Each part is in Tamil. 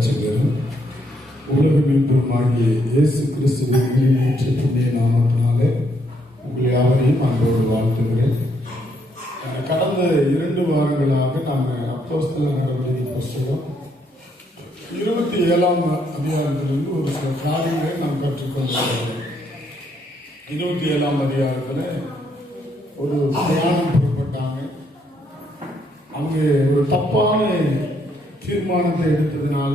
இரட்சகரும் உலக மீட்பருமாகிய இயேசு கிறிஸ்துவின் புண்ணிய நாமத்தினாலே உங்களை யாவரையும் அன்போடு வாழ்த்துகிறேன். கடந்த 2 வாரங்களாக நாங்கள் அப்போஸ்தலர் நடவடிக்கை புஸ்தகம் 27ஆம் அதிகாரத்திலிருந்து ஒரு சில காரியங்களை நாம் கற்றுக்கொள்கிறோம். 27ஆம் அதிகாரத்தில் ஒரு பிரயாணம் புறப்பட்டாங்க. அவங்க ஒரு தப்பான தீர்மானத்தை எடுத்ததுனால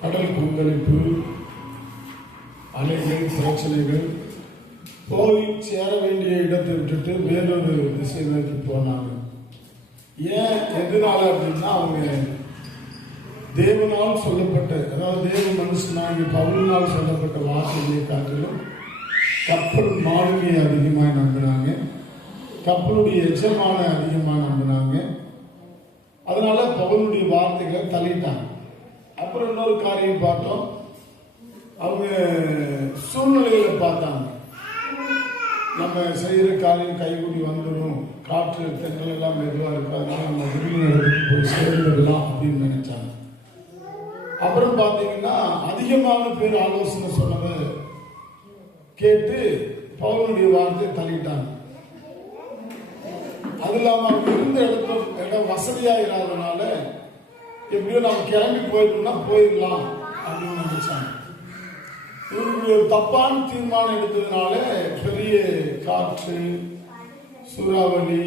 கடல் கொந்தளிப்பு, அலைகள், பிரச்சனைகள், போய் சேர வேண்டிய இடத்தை விட்டுட்டு வேறொரு திசை நோக்கி போனாங்க. ஏன் எதனால அப்படின்னா அவங்க தேவனால் சொல்லப்பட்ட, அதாவது தேவ மனுஷனாக பவுலினால் சொல்லப்பட்ட வார்த்தைகளை காட்டிலும் கப்பல் மாலுமியை அதிகமாக நம்பினாங்க, கப்பலுடைய எஜமான அதிகமாக நம்பினாங்க. அதனால பவுலுடைய வார்த்தைகளை தள்ளிட்டாங்க. அப்புறம் இன்னொரு காரியம் பார்த்தோம், அவங்க சூழ்நிலைகளை பார்த்தாங்க. நம்ம செய்யற காரியம் கைகூடி வந்துடும், காற்று தென்றல் எல்லாம் மெதுவாக இருக்கு, அதனால நம்ம விரும்பினருக்கு போய் சேர்ந்துடலாம் அப்படின்னு நினைச்சாங்க. அப்புறம் பார்த்தீங்கன்னா அதிகமான பேர் ஆலோசனை சொன்னதை கேட்டு பவுலுடைய வார்த்தையை தள்ளிட்டாங்க. அது இல்லாம அவங்க இருந்த இடம் வசதியா இல்லாதனால எப்படியோ நம்ம கிளம்பி போயிட்டோம்னா போயிடலாம் அப்படின்னு நினைச்சாங்க. இவருக்கு ஒரு தப்பான தீர்மானம் எடுத்ததுனால பெரிய காற்று, சூறாவளி,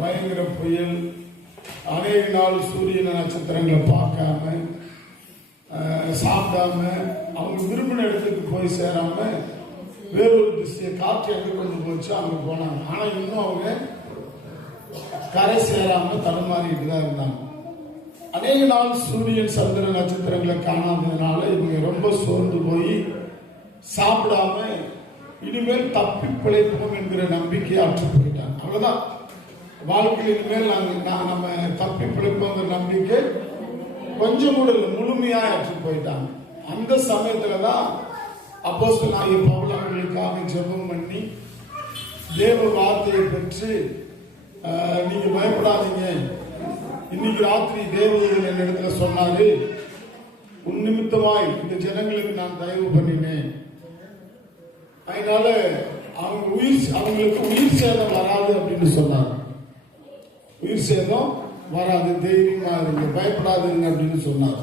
பயங்கர புயல், அநேக நாள் சூரிய நட்சத்திரங்களை பார்க்காம சாப்பிடாம அவங்க விரும்பின இடத்துக்கு போய் சேராம வேறொரு திசையை காற்று எங்க கொண்டு போச்சு அங்க போனாங்க. ஆனா இன்னும் அவங்க கரை சேராம தடுமாறிட்டு தான் இருந்தாங்க. அநேக நாள் சூரியன் சந்திர நட்சத்திரங்களை காணாததுனால இவங்க ரொம்ப சோர்ந்து போய் சாப்பிடாம இனிமேல் தப்பி பிழைப்போம் என்கிற நம்பிக்கையை அற்று போயிட்டாங்க. அவ்வளவுதான், வாழ்க்கையில் இனிமேல் நம்ம தப்பி பிழைப்போங்கிற நம்பிக்கை கொஞ்சம் கூட முழுமையா அற்று போயிட்டாங்க. அந்த சமயத்துலதான் அப்போஸ்தலனாகிய பவுல் அவர்களுக்காக ஜெபம் பண்ணி தேவ வார்த்தையை பெற்று, நீங்க பயப்படாதீங்க, இன்னைக்கு ராத்திரி தேவதூதன் என் இடத்துல சொன்னாரு, உன் நிமித்தமாய் இந்த ஜனங்களுக்கு நான் தயவு பண்ணினேன், அதனால அவங்களுக்கு உயிர் சேதம் வராது அப்படின்னு சொன்னாங்க. உயிர் சேதம் வராது, தைரியமா இருங்க, பயப்படாதுங்க அப்படின்னு சொன்னாங்க.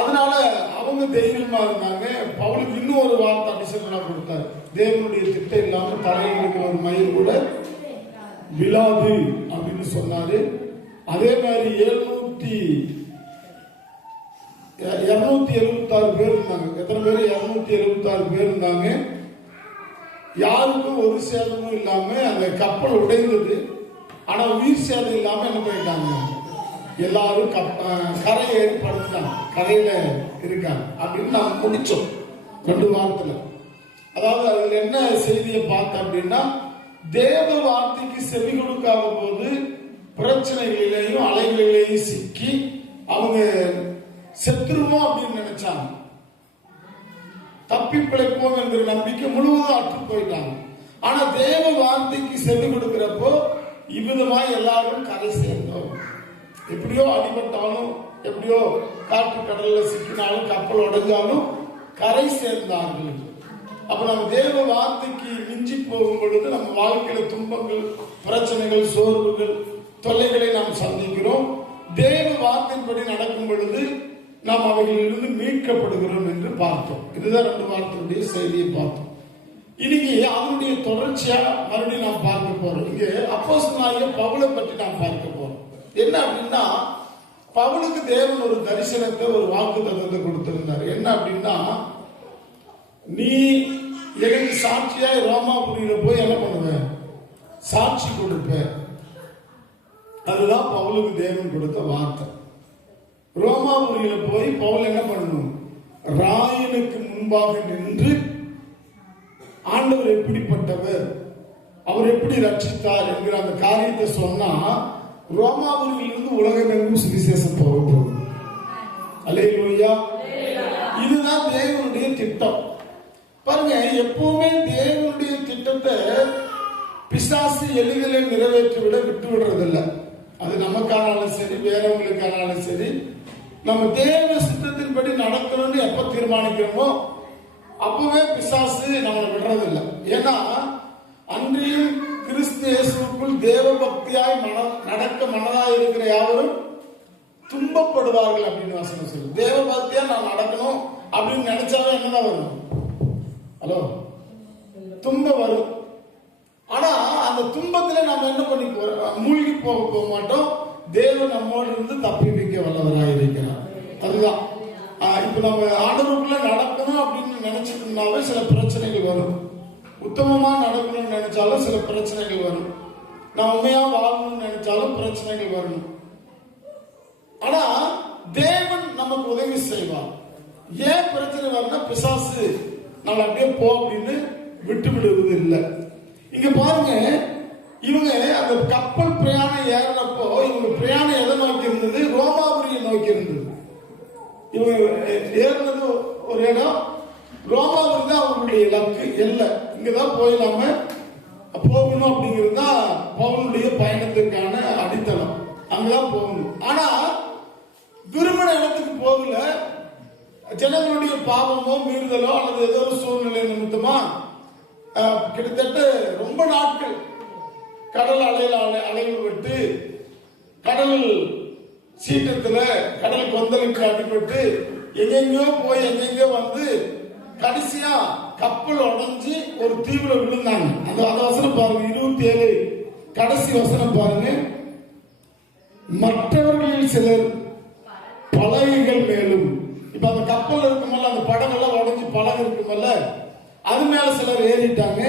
அதனால அவங்க தைரியமா இருந்தாங்க. பவுலுக்கு இன்னும் ஒரு வார்த்தை அடிஷனலா கொடுத்தாரு, தேவனுடைய திட்டம் இல்லாம தலைகளுக்கு ஒரு மயில் கூட விழாது அப்படின்னு சொன்னாரு. அதே மாதிரி 276 பேர் இருந்தாங்க. எத்தனை பேர்? 276 பேர் இருந்தாங்க. யாருக்கும் ஒரு சேதமும் இல்லாம அந்த கப்பல் உடைந்தது. ஆனா உயிர் சேதம் இல்லாம என்ன போயிட்டாங்க, எல்லாரும் கரை ஏறி படுத்துட்டாங்க, கரையில இருக்காங்க அப்படின்னு நாம முடிச்சோம் 2 வாரத்துல. அதாவது அதுல என்ன செய்தியை பார்த்தோம் அப்படின்னா, தேவ வார்த்தைக்கு செவி கொடுக்காத போது பிரச்சனைகளிலேயும் அலைகளிலேயும் சிக்கி அவங்க செத்துருவோம் அப்படின்னு நினைச்சாங்க. தப்பி பிழைப்போம் என்கிற நம்பிக்கை முழுவதும் அற்று போயிட்டாங்க. ஆனா தேவ வார்த்தைக்கு செவி கொடுக்கிறப்போ இவ்விதமாய் எல்லாரும் கரை சேர்ந்தோம். எப்படியோ அடிபட்டாலும், எப்படியோ காற்று கடல்ல சிக்கினாலும், கப்பல் உடைஞ்சாலும் கரை சேர்ந்தார்கள். அப்ப நம்ம தேவ வார்த்தைக்கு மிஞ்சி போகும் பொழுது நம்ம வாழ்க்கையில துன்பங்கள், பிரச்சனைகள், சோர்வுகள், தொல்லைகளை நாம் சந்திக்கிறோம். தேவ வார்த்தையின்படி நடக்கும் பொழுது நாம் அவைகளிலிருந்து மீட்கப்படுகிறோம் என்று பார்த்தோம். இதுதான் 2 வாரத்தினுடைய செய்தியை பார்த்தோம். இன்னைக்கு அதனுடைய தொடர்ச்சியா மறுபடியும் நாம் பார்க்க போறோம். இங்க அப்போஸ்தலனாகிய பவுலை பற்றி நாம் பார்க்க போறோம். என்ன அப்படின்னா, பவுலுக்கு தேவன் ஒரு தரிசனத்தை, ஒரு வாக்குத்தத்தத்தை கொடுத்திருந்தார். என்ன அப்படின்னா, நீ எனக்கு சாட்சியாய் ரோமாபுரியில போய் என்ன பண்ணுவ, சாட்சி கொடுப்ப. அதுதான் பவுலுக்கு தேவன் கொடுத்த வார்த்தை. ரோமாபுரியில போய் பவுல் என்ன பண்ணணும், ராயனுக்கு முன்பாக நின்று ஆண்டவர் எப்படிப்பட்டவர், அவர் எப்படி ரட்சித்தார் என்கிற அந்த காரியத்தை சொன்னா ரோமாபுரியிலிருந்து உலகமெங்கும் சுவிசேஷம் போகும். அல்லேலூயா. இதுதான் தேவனுடைய திட்டம். பாருங்க, எப்பவுமே தேவனுடைய திட்டத்தை பிசாசு எளிதில் நிறைவேற்றி விட விட்டு விடுறதில்லை. அது நமக்கானாலும் சரி, வேறவங்களுக்கானாலும் சரி, நம்ம தேவ சித்தத்தின்படி நடக்கணும்னு எப்ப தீர்மானிக்கிறோமோ அப்பவே பிசாசு நம்மளை விடுறதில்லை. ஏன்னா அன்றியும் கிறிஸ்து இயேசுக்குள் தேவ பக்தியாய் நடக்க மனதாய் இருக்கிற யாவரும் துன்பப்படுவார்கள் அப்படின்னு வசனம் சொல்லு. தேவ பக்தியா நான் நடக்கணும் அப்படின்னு நினைச்சாலும் என்னதான் வரும்? ஹலோ, துன்பம் வரும். ஆனா அந்த துன்பத்துல நம்ம என்ன பண்ணி மூழ்கி போக மாட்டோம். தேவன் நம்மோடு இருந்து தப்பிப்பிக்க வல்லவராக இருக்கிறார். அதுதான் இப்ப நம்ம ஆண்டவருக்குள்ள நடக்கணும் அப்படின்னு நினைச்சிட்டோம்னாவே சில பிரச்சனைகள் வரும். உத்தமமா நடக்கணும்னு நினைச்சாலும் சில பிரச்சனைகள் வரும். நான் உண்மையா வாழணும்னு நினைச்சாலும் பிரச்சனைகள் வரும். ஆனா தேவன் நமக்கு உதவி செய்வார். ஏன் பிரச்சனை வரும்னா பிசாசு நம்ம அப்படியே போ அப்படின்னு விட்டு விடுவது இல்லை. இங்க பாருங்க, இவங்க அந்த கப்பல் பிரயாணம் ஏறினப்போ இவங்க பிரயாணம் எதை நோக்கி இருந்தது? ரோமாபுரியை நோக்கி இருந்தது. இவங்க ஏறினது ஒரு இடம் ரோமாபுரி தான் அவங்களுடைய இலக்கு. இல்லை, இங்கதான் போய் நாம போகணும் அப்படிங்கிறது தான் பவுலுடைய பயணத்திற்கான அடித்தளம். அங்கதான் போகணும். ஆனா விரும்பின இடத்துக்கு போகல. ஜனங்களுடைய பாவமோ மீறுதலோ அல்லது ஏதோ ஒரு சூழ்நிலை நிமித்தமா கிட்டத்தட்ட ரொம்ப நாட்கள் கடல் அலைவு விட்டு கடல் சீற்றத்துல கடல் கொந்தளிக்கு அடிபட்டு எங்கெங்கயோ போய் எங்கெங்கயோ வந்து கடைசியா கப்பல் உடைஞ்சு ஒரு தீவுல விழுந்தாங்க. அந்த வசனம் பாருங்க, 27 கடைசி வசனம் பாருங்க. மற்றவர்களில் சிலர் பலகைகள் மேலும், இப்ப அந்த கப்பல் இருக்குமல்ல, அந்த படகெல்லாம் உடைஞ்சு படகு இருக்குமல்ல, அது மேல சிலர் ஏறிட்டாங்க.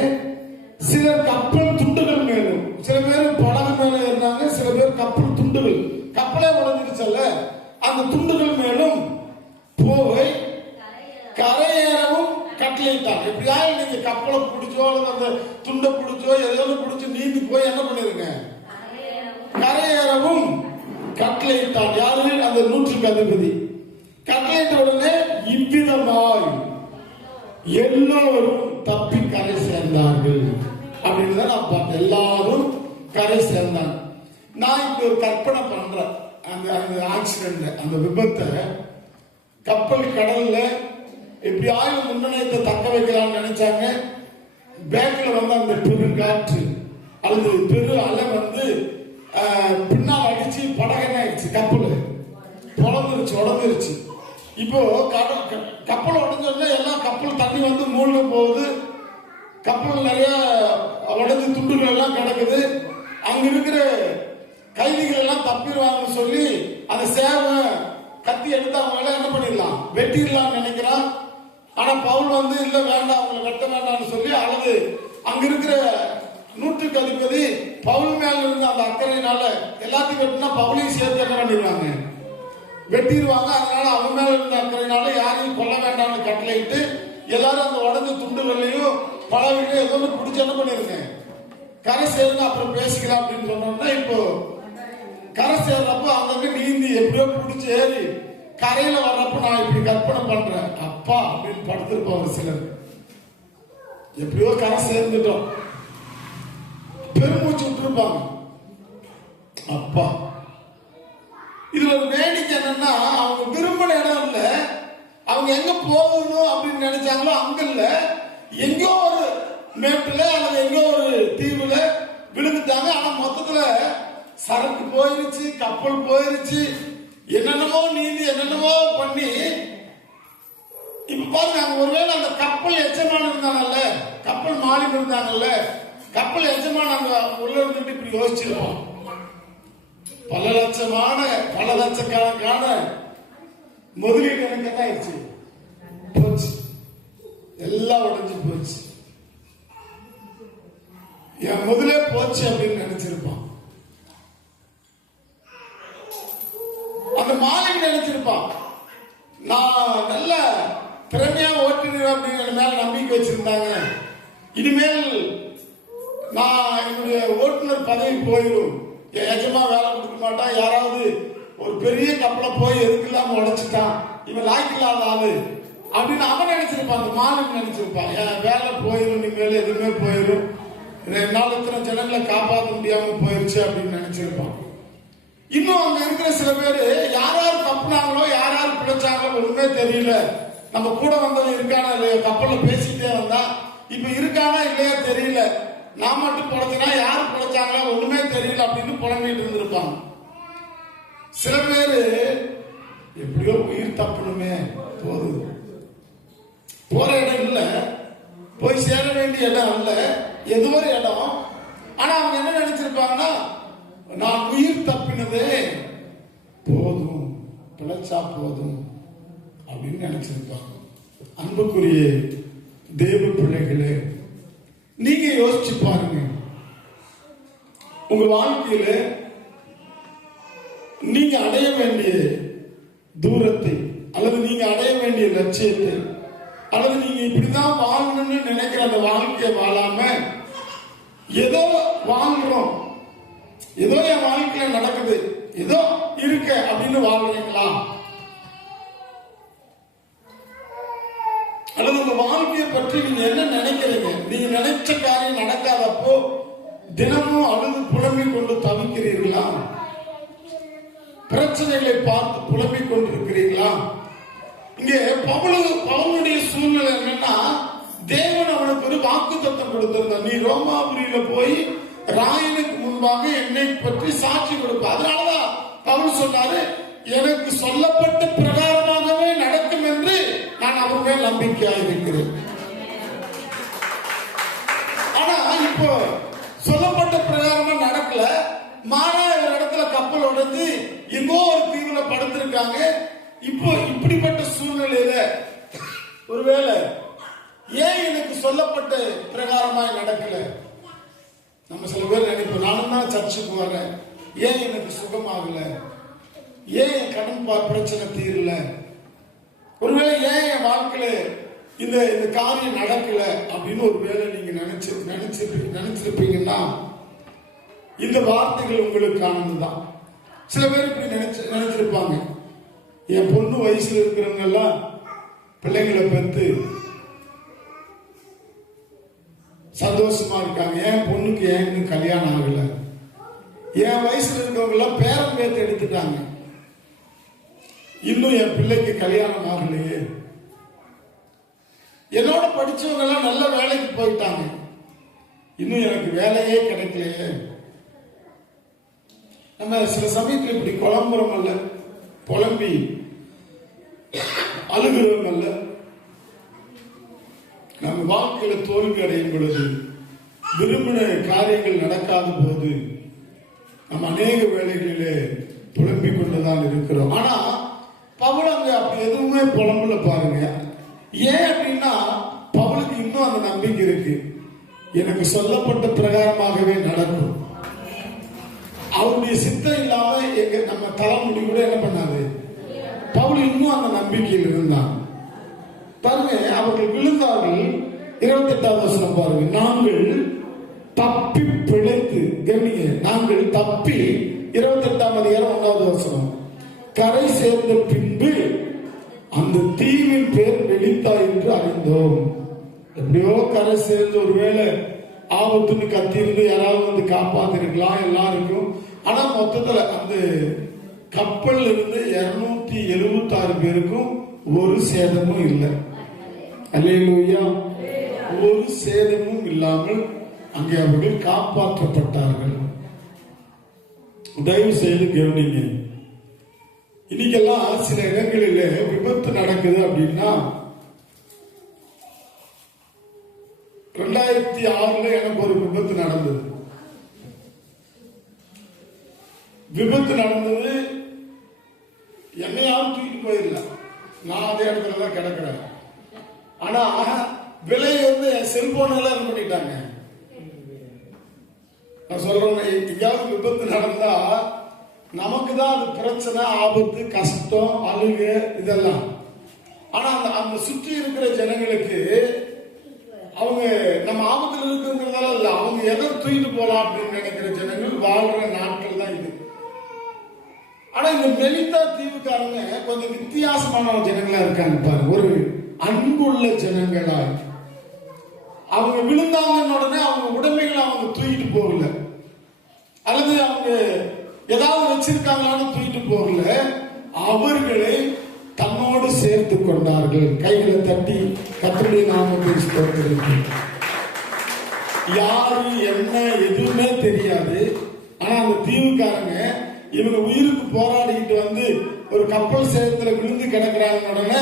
சிலர் கப்பல் துண்டுகள் மேலும், சில பேர் படகு மேல ஏறினாங்க, சில பேர் கப்பல் துண்டுகள், கப்பலே உடைஞ்சிருச்சல்ல, அந்த துண்டுகள் மேலும் போய் கரையேறவும் கட்டளையிட்டாங்க. எப்படியாவது நீங்க கப்பலை பிடிச்சோ அல்லது அந்த துண்டை பிடிச்சோ ஏதோ பிடிச்சி நீந்தி போய் என்ன பண்ணிருங்க, கரையேறவும் கட்டளையிட்டான். யாரு? அந்த 100க்கு அதிபதி. கட்டளையிட்ட உடனே இவ்விதமாய் எல்லோரும் தப்பி கரை சேர்ந்தார்கள் அப்படின்னு தான் நான் பார்த்தேன். எல்லாரும் கரை சேர்ந்தாங்க. நான் இப்ப ஒரு கற்பனை பண்றேன். அந்த ஆக்சிடென்ட், அந்த விபத்தை கப்பல் கடல்ல எப்படியாவது முன்னணியத்தை தக்க வைக்கலாம்னு நினைச்சாங்க. பேக்ல வந்து அந்த பெருங்காற்று அல்லது பெரு அலை வந்து பின்னால் அடிச்சு படகு ஆயிடுச்சு, கப்பல் உடஞ்சிருச்சு. இப்போ கப்பல் உடஞ்சோடனே எல்லாம் கப்பல் தண்ணி வந்து மூழ்க போகுது. கப்பல் நிறைய உடஞ்சு துண்டுகள் எல்லாம் கிடக்குது. அங்க இருக்கிற கைதிகள் எல்லாம் தப்பிடுவாங்கன்னு சொல்லி அந்த சேவை கத்தி எடுத்து அவங்க என்ன பண்ணிடலாம், வெட்டிடலாம் நினைக்கிறான். ஆனா பவுல் வந்து இல்ல வேண்டாம், அவங்களை வெட்ட வேண்டாம்னு சொல்லி, அல்லது அங்க இருக்கிற 100க்கு அதிபதி பவுல் மேல இருந்த அந்த அக்கறையினால எல்லாத்தையும் வெட்டினா பவுலையும் சேர்த்து என்ன பண்ணிடுவாங்க, வெட்டிடுவாங்க. அதனால அவன் மேல இருந்த அக்கறையினால யாரையும் கொல்ல வேண்டாம்னு கட்டளையிட்டு எல்லாரும் அந்த உடஞ்ச துண்டுகளையும் பழவிலையும் ஏதோ பிடிச்சி என்ன பண்ணிருங்க, கரை சேர்ந்து அப்புறம் பேசிக்கலாம் அப்படின்னு சொன்னோம்னா, இப்போ கரை சேர்றப்போ அங்கங்க நீந்தி எப்படியோ பிடிச்சி ஏறி கரையில வர்றப்ப நான் இப்படி கற்பனை பண்றேன், அப்பா அப்படின்னு படுத்திருப்பாங்க சிலர். எப்படியோ கரை சேர்ந்துட்டோம், பெருமூச்சு விட்டுருப்பாங்க. அப்பா, இதுல ஒரு வேடிக்கை என்னன்னா, அவங்க விரும்பின இடம் இல்ல, அவங்க எங்க போகணும் அப்படின்னு நினைச்சாங்களோ அங்க இல்ல, எங்கோ ஒரு மேட்டுல அல்லது எங்கோ ஒரு தீவுல விழுந்துட்டாங்க. ஆனா மொத்தத்துல சரக்கு போயிருச்சு, கப்பல் போயிருச்சு, என்னென்னமோ நீந்தி என்னென்னமோ பண்ணி. இப்ப பாருங்க, ஒருவேளை அந்த கப்பல் எச்சமான இருந்தாங்கல்ல, கப்பல் மாலிம் இருந்தாங்கல்ல, கப்பல் எச்சமான அங்க உள்ள இருந்துட்டு இப்படி யோசிச்சிருப்போம். பல லட்சக்கணக்கான முதலீடு எனக்கு என்ன ஆயிடுச்சு, போச்சு, எல்லாம் உடஞ்சு போச்சு, என் முதலே போச்சு அப்படின்னு நினைச்சிருப்பான். அந்த மாலிக் நினைச்சிருப்பான், நான் நல்ல திறமையா ஓட்டுறேன் அப்படின்னு மேல நம்பிக்கை வச்சிருந்தாங்க. இனிமேல் நான் என்னுடைய ஓட்டுநர் பதவி போயிடும், எஜமா வேலை கொடுக்க மாட்டான், யாராவது ஒரு பெரிய கப்பலை போய் எதுக்கெல்லாம் உடைச்சிட்டான், இவன் லாய்க்கில்லாத ஆளு அப்படின்னு அவன் நினைச்சிருப்பான். அந்த மாலிக் நினைச்சிருப்பான், என் வேலை போயிடும், இனிமேல் எதுவுமே போயிடும், என்னால இத்தனை ஜனங்களை காப்பாற்ற முடியாம போயிருச்சு அப்படின்னு நினைச்சிருப்பான். இன்னும் அங்க இருக்கிற சில பேரு யார் யார் தப்புனாங்களோ யார் யார் பிழைச்சாங்களோ ஒண்ணுமே தெரியல. நம்ம கூட வந்தவன் இருக்கானா இல்லையா, கப்பல்ல பேசிட்டே வந்தா இப்ப இருக்கானா இல்லையா தெரியல, நான் மட்டும் பிழைச்சனா யாரு பிழைச்சாங்களா ஒண்ணுமே தெரியல அப்படின்னு புலம்பிட்டு இருந்திருப்பாங்க. சில பேரு எப்படியோ உயிர் தப்பணுமே போதும், போற இடம் இல்ல, போய் சேர வேண்டிய இடம் அல்ல, ஏதோ ஒரு இடம். ஆனா அவங்க என்ன நினைச்சிருப்பாங்கன்னா, நான் உயிர் தப்பினதே போதும், பிழைச்சா போதும் அப்படின்னு நினைச்சிருப்பாங்க. அன்புக்குரிய தேவ பிள்ளைகளே, நீங்க யோசிச்சு பாருங்க, உங்க வாழ்க்கையில நீங்க அடைய வேண்டிய தூரத்தை அல்லது நீங்க அடைய வேண்டிய லட்சியத்தை அல்லது நீங்க இப்படிதான் வாழணும்னு நினைக்கிற அந்த வாழ்க்கையை வாழாம ஏதோ வாழ்றோம், ஏதோ என் வாழ்க்கையில நடக்குது, ஏதோ இருக்க அப்படின்னு வாழ்றீங்களா? அல்லது உங்க வாழ்க்கையை பற்றி நீங்க என்ன நினைக்கிறீங்க? நீங்க நினைச்ச காரியம் நடக்காதப்போ தினமும் அழுது புலம்பிக் கொண்டு தவிக்கிறீர்களா? பிரச்சனைகளை பார்த்து புலம்பிக் கொண்டிருக்கிறீர்களா? இங்கே பவுலுடைய சூழ்நிலை என்னன்னா, தேவன் அவனுக்கு ஒரு வாக்குத்தத்தம் கொடுத்திருந்தார், நீ ரோமாபுரியில போய் ராயனுக்கு முன்பாக என்னை பற்றி சாட்சி கொடுப்ப. அதனாலதான் பவுல் சொன்னாரு, எனக்கு சொல்லப்பட்ட பிரகாரமாகவே நடக்கும் என்று நான் அவர் மேல் நம்பிக்கையாக இருக்கிறேன். ஆனா இப்போ சொல்லப்பட்ட பிரகாரமா நடக்கல, மாறா ஒரு இடத்துல கப்பல் உடைஞ்சு எங்கோ ஒரு தீவுல படுத்திருக்காங்க. இப்போ இப்படிப்பட்ட சூழ்நிலையில ஒருவேளை ஏன் எனக்கு சொல்லப்பட்ட பிரகாரமாய் நடக்கல? நம்ம சில பேர் நினைப்போம், நானும் தான் சர்ச்சுக்கு வரேன், ஏன் எனக்கு சுகமாகல, ஏன் என் கடன் பிரச்சனை தீரல, ஒருவேளை ஏன் என் வாழ்க்கையில இந்த காரியம் நடக்கல அப்படின்னு ஒருவேளை நீங்க நினைச்சிருப்பீங்கன்னா இந்த வார்த்தைகள் உங்களுக்கானதுதான். சில பேர் இப்படி நினைச்சிருப்பாங்க, என் பொண்ணு வயசுல இருக்கிறவங்க எல்லாம் பிள்ளைங்களை பெற்று சந்தோஷமா இருக்காங்க, என் பொண்ணுக்கு ஏன் கல்யாணம் ஆகல, என் வயசுல இருக்கவங்க எல்லாம் பேரம் பேத்து எடுத்துட்டாங்க, இன்னும் என் பிள்ளைக்கு கல்யாணம் ஆகலையே, என்னோட படிச்சவங்க எல்லாம் நல்ல வேலைக்கு போயிட்டாங்க, இன்னும் எனக்கு வேலையே கிடைக்கலையே. நம்ம சில சமயத்தில் இப்படி குழம்புறோம் அல்ல, புலம்பி அழுகிறோம் அல்ல, நம்ம வாழ்க்கையில தோல்வி அடையும் பொழுது, விரும்பின காரியங்கள் நடக்காத போது நம்ம அநேக வேலைகளிலே புலம்பிக் கொண்டுதான் இருக்கிறோம். ஆனா பவுல் அங்க அப்படி எதுவுமே புலம்புல பாருங்க. ஏன் அப்படின்னா பவுலுக்கு இன்னும் அந்த நம்பிக்கை இருக்கு, எனக்கு சொல்லப்பட்ட பிரகாரமாகவே நடக்கும். அவருடைய சித்தம் இல்லாம எங்க நம்ம தலைமுடி கூட என்ன பண்ணாது. பவுல் இன்னும் அந்த நம்பிக்கையில் இருந்தான். பாருங்க, அவர்கள் விழுந்தார்கள். 28வது வசனம் பாருங்க, நாங்கள் தப்பி பிழைத்து, கவனிங்க, நாங்கள் தப்பி 28ஆம் அதிகாரம் 1வது வசனம், கரை சேர்ந்த பின்பு அந்த தீவின் பேர் வெளித்தா என்று அறிந்தோம். எப்படியோ கரை சேர்ந்து ஒருவேளை ஆபத்துன்னு கத்திருந்து யாராவது வந்து காப்பாத்திருக்கலாம் எல்லாருக்கும். ஆனா மொத்தத்துல அந்த கப்பல் இருந்து 276 பேருக்கும் ஒரு சேதமும் இல்லை. அல்லேலூயா. ஒரு சேதமும் இல்லாமல் அங்கே அவர்கள் காப்பாற்றப்பட்டார்கள். தயவு செய்து கவனிங்க, இன்னைக்கெல்லாம் சில இடங்களிலே விபத்து நடக்குது அப்படின்னா, 2006 எனக்கு ஒரு விபத்து நடந்தது. என்னையாவது தூக்கிட்டு போயிடல, நான் அதே இடத்துல தான் கிடக்கிறேன். ஆனா விலை வந்து என் செல்போன் எல்லாம் பண்ணிட்டாங்க. நான் சொல்றேன், எங்கேயாவது விபத்து நடந்தா நமக்கு தான் அது பிரச்சனை, ஆபத்து, கஷ்டம், அழுகு இதெல்லாம். ஆனா அந்த சுற்றி இருக்கிற ஜனங்களுக்கு அவங்க நம்ம ஆபத்தில் இருக்குங்கிறதால இல்ல, அவங்க எதை தூக்கிட்டு போலாம் அப்படின்னு நினைக்கிற ஜனங்கள் வாழ்ற நாட்கள் தான் இது. ஆனா இந்த மெலிந்தா தீவுக்காரங்க கொஞ்சம் வித்தியாசமான ஜனங்களா இருக்காங்க பாருங்க. ஒரு அன்புள்ள ஜனங்களா, அவங்க விழுந்தாங்கன்னு உடனே அவங்க உடைமைகளை அவங்க தூக்கிட்டு போகல, அல்லது அவங்க ஏதாவது வச்சிருக்காங்களான்னு தூக்கிட்டு போகல, அவர்களை தன்னோடு சேர்த்து கொண்டார்கள். கைகளை தட்டி கர்த்தருடைய நாமத்தை ஸ்தோத்திரிக்கிறேன். யாரு என்ன எதுவுமே தெரியாது. ஆனா அந்த தீவுக்காரங்க இவங்க உயிருக்கு போராடிக்கிட்டு வந்து ஒரு கப்பல் சேதத்துல விழுந்து கிடக்கிறாங்க. உடனே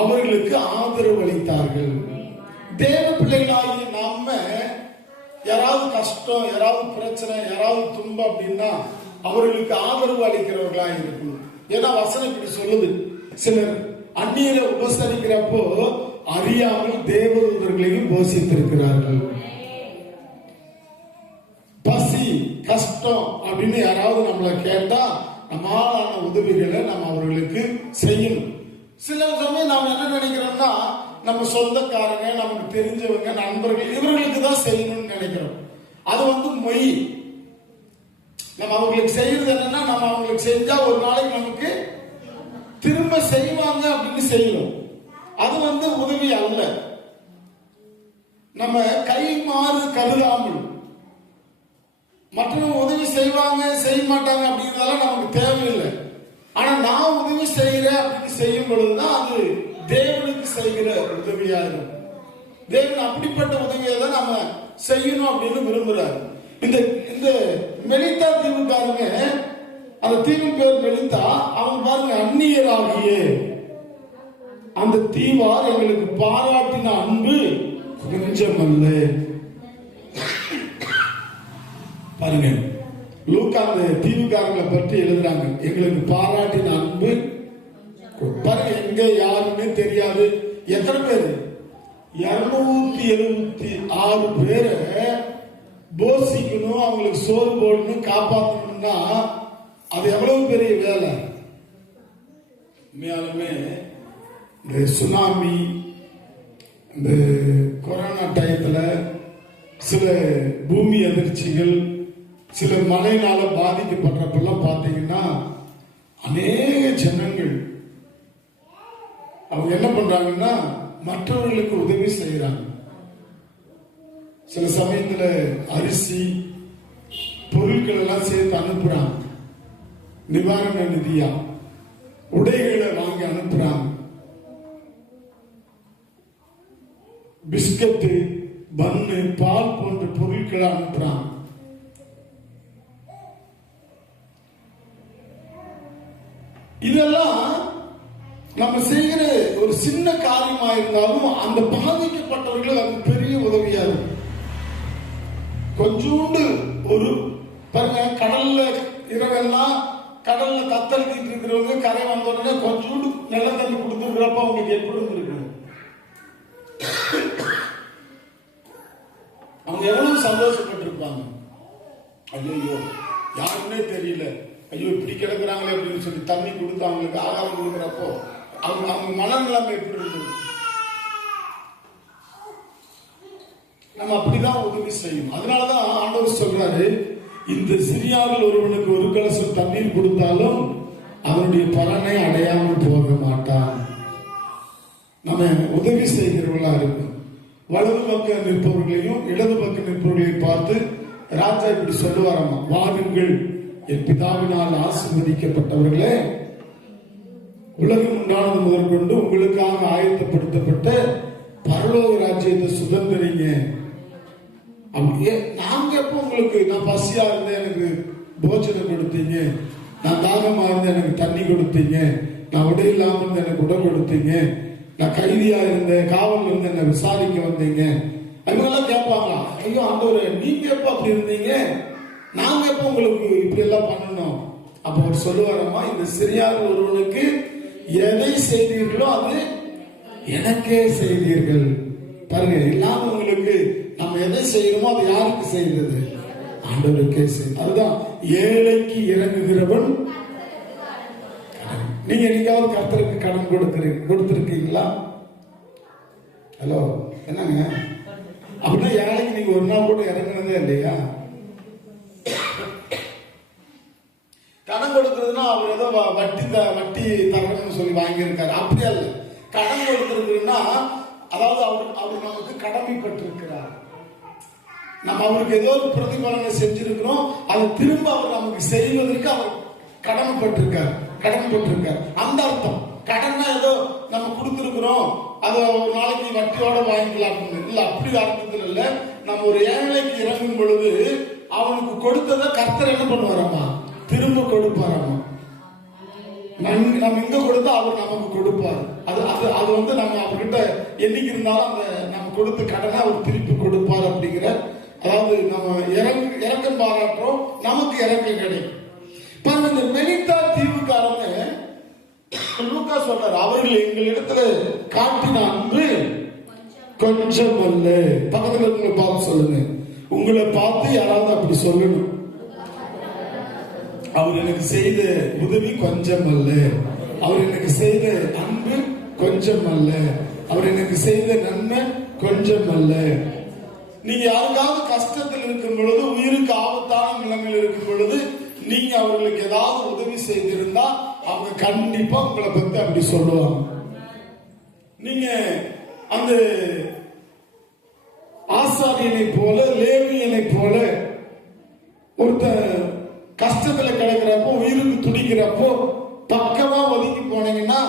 அவர்களுக்கு ஆதரவு அளித்தார்கள். தேவ பிள்ளைகளாகி நாம யாராவது கஷ்டம், யாராவது பிரச்சனை, யாராவது துன்பம் அப்படின்னா அவர்களுக்கு ஆதரவு அளிக்கிறவர்களா இருக்கணும். ஏன்னா வசனம் இப்படி சொல்லுது, சிலர் அந்நியரை உபசரிக்கிறப்போ அறியாமல் தேவதூதர்களையும் போஷித்திருக்கிறார்கள். பசி கஷ்டம் அப்படின்னு யாராவது நம்மளை கேட்டா நம்மளான உதவிகளை நம்ம அவர்களுக்கு செய்யணும். சில சமயம் நாம் என்ன நினைக்கிறோம்னா, நம்ம சொந்தக்காரங்க, நமக்கு தெரிஞ்சவங்க, நண்பர்கள், இவர்களுக்கு தான் செய்யணும்னு நினைக்கிறோம். அது மொய். நம்ம அவங்களுக்கு செய்யறது என்னன்னா, நம்ம அவங்களுக்கு செஞ்சா ஒரு நாளைக்கு நமக்கு திரும்ப செய்வாங்க அப்படின்னு செய்யணும். அது உதவி அல்ல. நம்ம கை மாறு கருதாமல் மற்றவங்க உதவி செய்வாங்க செய்ய மாட்டாங்க அப்படிங்கிறதெல்லாம் நமக்கு தேவையில்லை. ஆனா நான் உதவி செய்கிறேன் அப்படின்னு செய்யும் பொழுதுதான் அது தேவனுக்கு செய்கிற உதவியா இருக்கும். தேவன் அப்படிப்பட்ட உதவியை தான் நம்ம செய்யணும் அப்படின்னு விரும்புறாரு. இந்த மெலித்தா தீவுக்காரங்க, அந்த தீவின் பேர் மெலித்தா, அவங்க பாருங்க, அந்நியராகிய அந்த தீவார் எங்களுக்கு பாராட்டின அன்பு கொஞ்சம் அல்ல. பாருங்க, லூக்கா அந்த தீவுக்காரங்களை பற்றி எழுதுறாங்க, எங்களுக்கு பாராட்டின அன்பு பாருங்க. எங்க யாருன்னு தெரியாது. எத்தனை பேரு? 276 பேரை போஷிக்கணும், அவங்களுக்கு சோறு போடணும், காப்பாற்றணும்னா அது எவ்வளவு பெரிய வேலை. உண்மையாலுமே இந்த சுனாமி, இந்த கொரோனா டயத்துல சில பூமி அதிர்ச்சிகள், சில மழைனால பாதிக்கப்பட்டப்பெல்லாம் பார்த்தீங்கன்னா அநேக ஜனங்கள் அவங்க என்ன பண்றாங்கன்னா மற்றவர்களுக்கு உதவி செய்யறாங்க. சில சமயத்துல அரிசி பொருட்கள் எல்லாம் சேர்த்து அனுப்புறாங்க, நிவாரண நிதியா உடைகளை வாங்கி அனுப்புறாங்க, பிஸ்கட்டு, பன்னு, பால் போன்ற பொருட்களை அனுப்புறாங்க. இதெல்லாம் நம்ம செய்கிற ஒரு சின்ன காரியமா இருந்தாலும் அந்த பாதிக்கப்பட்டவர்கள் அது பெரிய உதவியா இருக்கும். கொஞ்சோண்டு ஒரு பாருங்க, கடல்ல இரவெல்லாம் கடல்ல தத்தளிக்கிட்டு இருக்கிறவங்க கரை வந்த உடனே கொஞ்சோண்டு நல்ல தண்ணி கொடுத்துருக்கிறப்ப அவங்களுக்கு எப்படி இருக்கு? அவங்க எவ்வளவு சந்தோஷப்பட்டிருப்பாங்க. ஐயோ யாருன்னே தெரியல, ஐயோ இப்படி கிடக்குறாங்களே அப்படின்னு சொல்லி தண்ணி கொடுத்து அவங்களுக்கு ஆகாரம் கொடுக்குறப்போ அவங்க மனநிலைமை எப்படி இருக்குது? நம்ம அப்படிதான் உதவி செய்யும். அதனாலதான் ஆண்டவர் சொல்றாரு, இந்த சிறியாவில் ஒருவனுக்கு ஒரு கலசம் தண்ணீர் கொடுத்தாலும் அவனுடைய பலனை அடையாமல் போக மாட்டான். நம்ம உதவி செய்கிறவர்களா இருக்கும். வலது பக்கம் நிற்பவர்களையும் இடது பக்கம் நிற்பவர்களையும் பார்த்து ராஜா இப்படி சொல்லுவாராமா, வாருங்கள் என் பிதாவினால் ஆசீர்வதிக்கப்பட்டவர்களே, உலகம் உண்டானது முதற்கொண்டு உங்களுக்காக ஆயத்தப்படுத்தப்பட்ட பரலோக ராஜ்யத்தை சுதந்திரிங்க. நாங்க எப்ப உங்களுக்கு, நான் பசியா இருந்தேன் எனக்கு போஜனம் கொடுத்தீங்க, நான் தாகமா இருந்தேன் எனக்கு தண்ணி கொடுத்தீங்க, நான் உடை இல்லாம இருந்தேன் எனக்கு உடை கொடுத்தீங்க, நான் கைதியா இருந்தேன் காவல் இருந்து என்ன விசாரிக்க வந்தீங்க, இவங்கெல்லாம் கேட்பாங்களா? ஐயோ ஆண்டவரே, நீங்க எப்ப அப்படி இருந்தீங்க, நாங்க எப்ப உங்களுக்கு இப்படி எல்லாம் பண்ணணும்? அப்ப அவர் சொல்லுவாரம்மா, இந்த சிறியார் ஒருவனுக்கு எதை செய்தீர்களோ அது எனக்கே செய்தீர்கள். பாருங்க, இல்லாதவங்களுக்கு நம்ம எதை செய்யணுமோ அது யாருக்கு செய்தது? ஆண்டவருக்கே செய்து. அதுதான் ஏழைக்கு இறங்குகிறவன். நீங்க என்னைக்காவது கர்த்தருக்கு கடன் கொடுத்திருக்கீங்களா? ஹலோ, என்னங்க அப்படின்னா ஏழைக்கு நீங்க ஒரு நாள் கூட இறங்குனதே இல்லையா? கடன் கொடுக்கிறதுனா அவர் ஏதோ வட்டி தரணும்னு சொல்லி வாங்கியிருக்காரு, அப்படியே இல்ல. கடன் கொடுத்திருக்குன்னா அதாவது அவர் நமக்கு கடமைப்பட்டிருக்கிறார். நம்ம அவருக்கு ஏதோ ஒரு பிரதிபலனை செஞ்சிருக்கிறோம், அதை திரும்ப அவர் நமக்கு செய்வதற்கு அவர் கடமைப்பட்டிருக்கார். அந்த அர்த்தம். கடன்னா ஏதோ நம்ம கொடுத்திருக்கிறோம், அதை ஒரு நாளைக்கு வட்டியோட வாங்கிக்கலாம் இல்ல, அப்படி அர்த்தத்தில் இல்ல. நம்ம ஒரு ஏழைக்கு இறங்கும் பொழுது அவனுக்கு கொடுத்ததை கர்த்தர் என்ன பண்ணுவாராமா, திரும்ப கொடுப்பாராமா. நம்ம எங்க கொடுத்தா அவர் நமக்கு கொடுப்பார். அது வந்து நம்ம அவர்கிட்ட என்னைக்கு இருந்தாலும் அந்த நம்ம கொடுத்த கடனை அவர் திருப்பி கொடுப்பார் அப்படிங்கிற, அதாவது நம்ம இறக்கம் பாராட்டுறோம், நமக்கு இறக்கம் கிடைக்கும். பாருங்க, இந்த மெலித்தா தீவுக்காரங்க லூக்கா சொல்றாரு, அவர்கள் எங்களிடத்துல காட்டின அன்பு கொஞ்சம் அல்ல. பக்கத்துல உங்களை பார்த்து சொல்லுங்க, உங்களை பார்த்து யாராவது அப்படி சொல்லணும், அவர் எனக்கு செய்த உதவி கொஞ்சம் அல்ல, அவர் எனக்கு செய்த அன்பு கொஞ்சம் அல்ல, அவர் எனக்கு செய்த நன்மை கொஞ்சம் அல்ல. நீங்க யாருக்காவது கஷ்டத்தில் இருக்கும் பொழுது, உயிருக்கு ஆபத்தான நிலைமையில் இருக்கும் பொழுது நீங்க அவர்களுக்கு ஏதாவது உதவி செய்திருந்தா அவங்க கண்டிப்பா உங்களை பத்தி அப்படி சொல்லுவாங்க. நீங்க அந்த ஆசாரியனை போல, லேவியனை போல ஒருத்தர் கஷ்டத்துல கிடக்கிறப்போ, உயிருக்கு துடிக்கிறப்போ பக்கமா ஒதுக்கி போனீங்கன்னா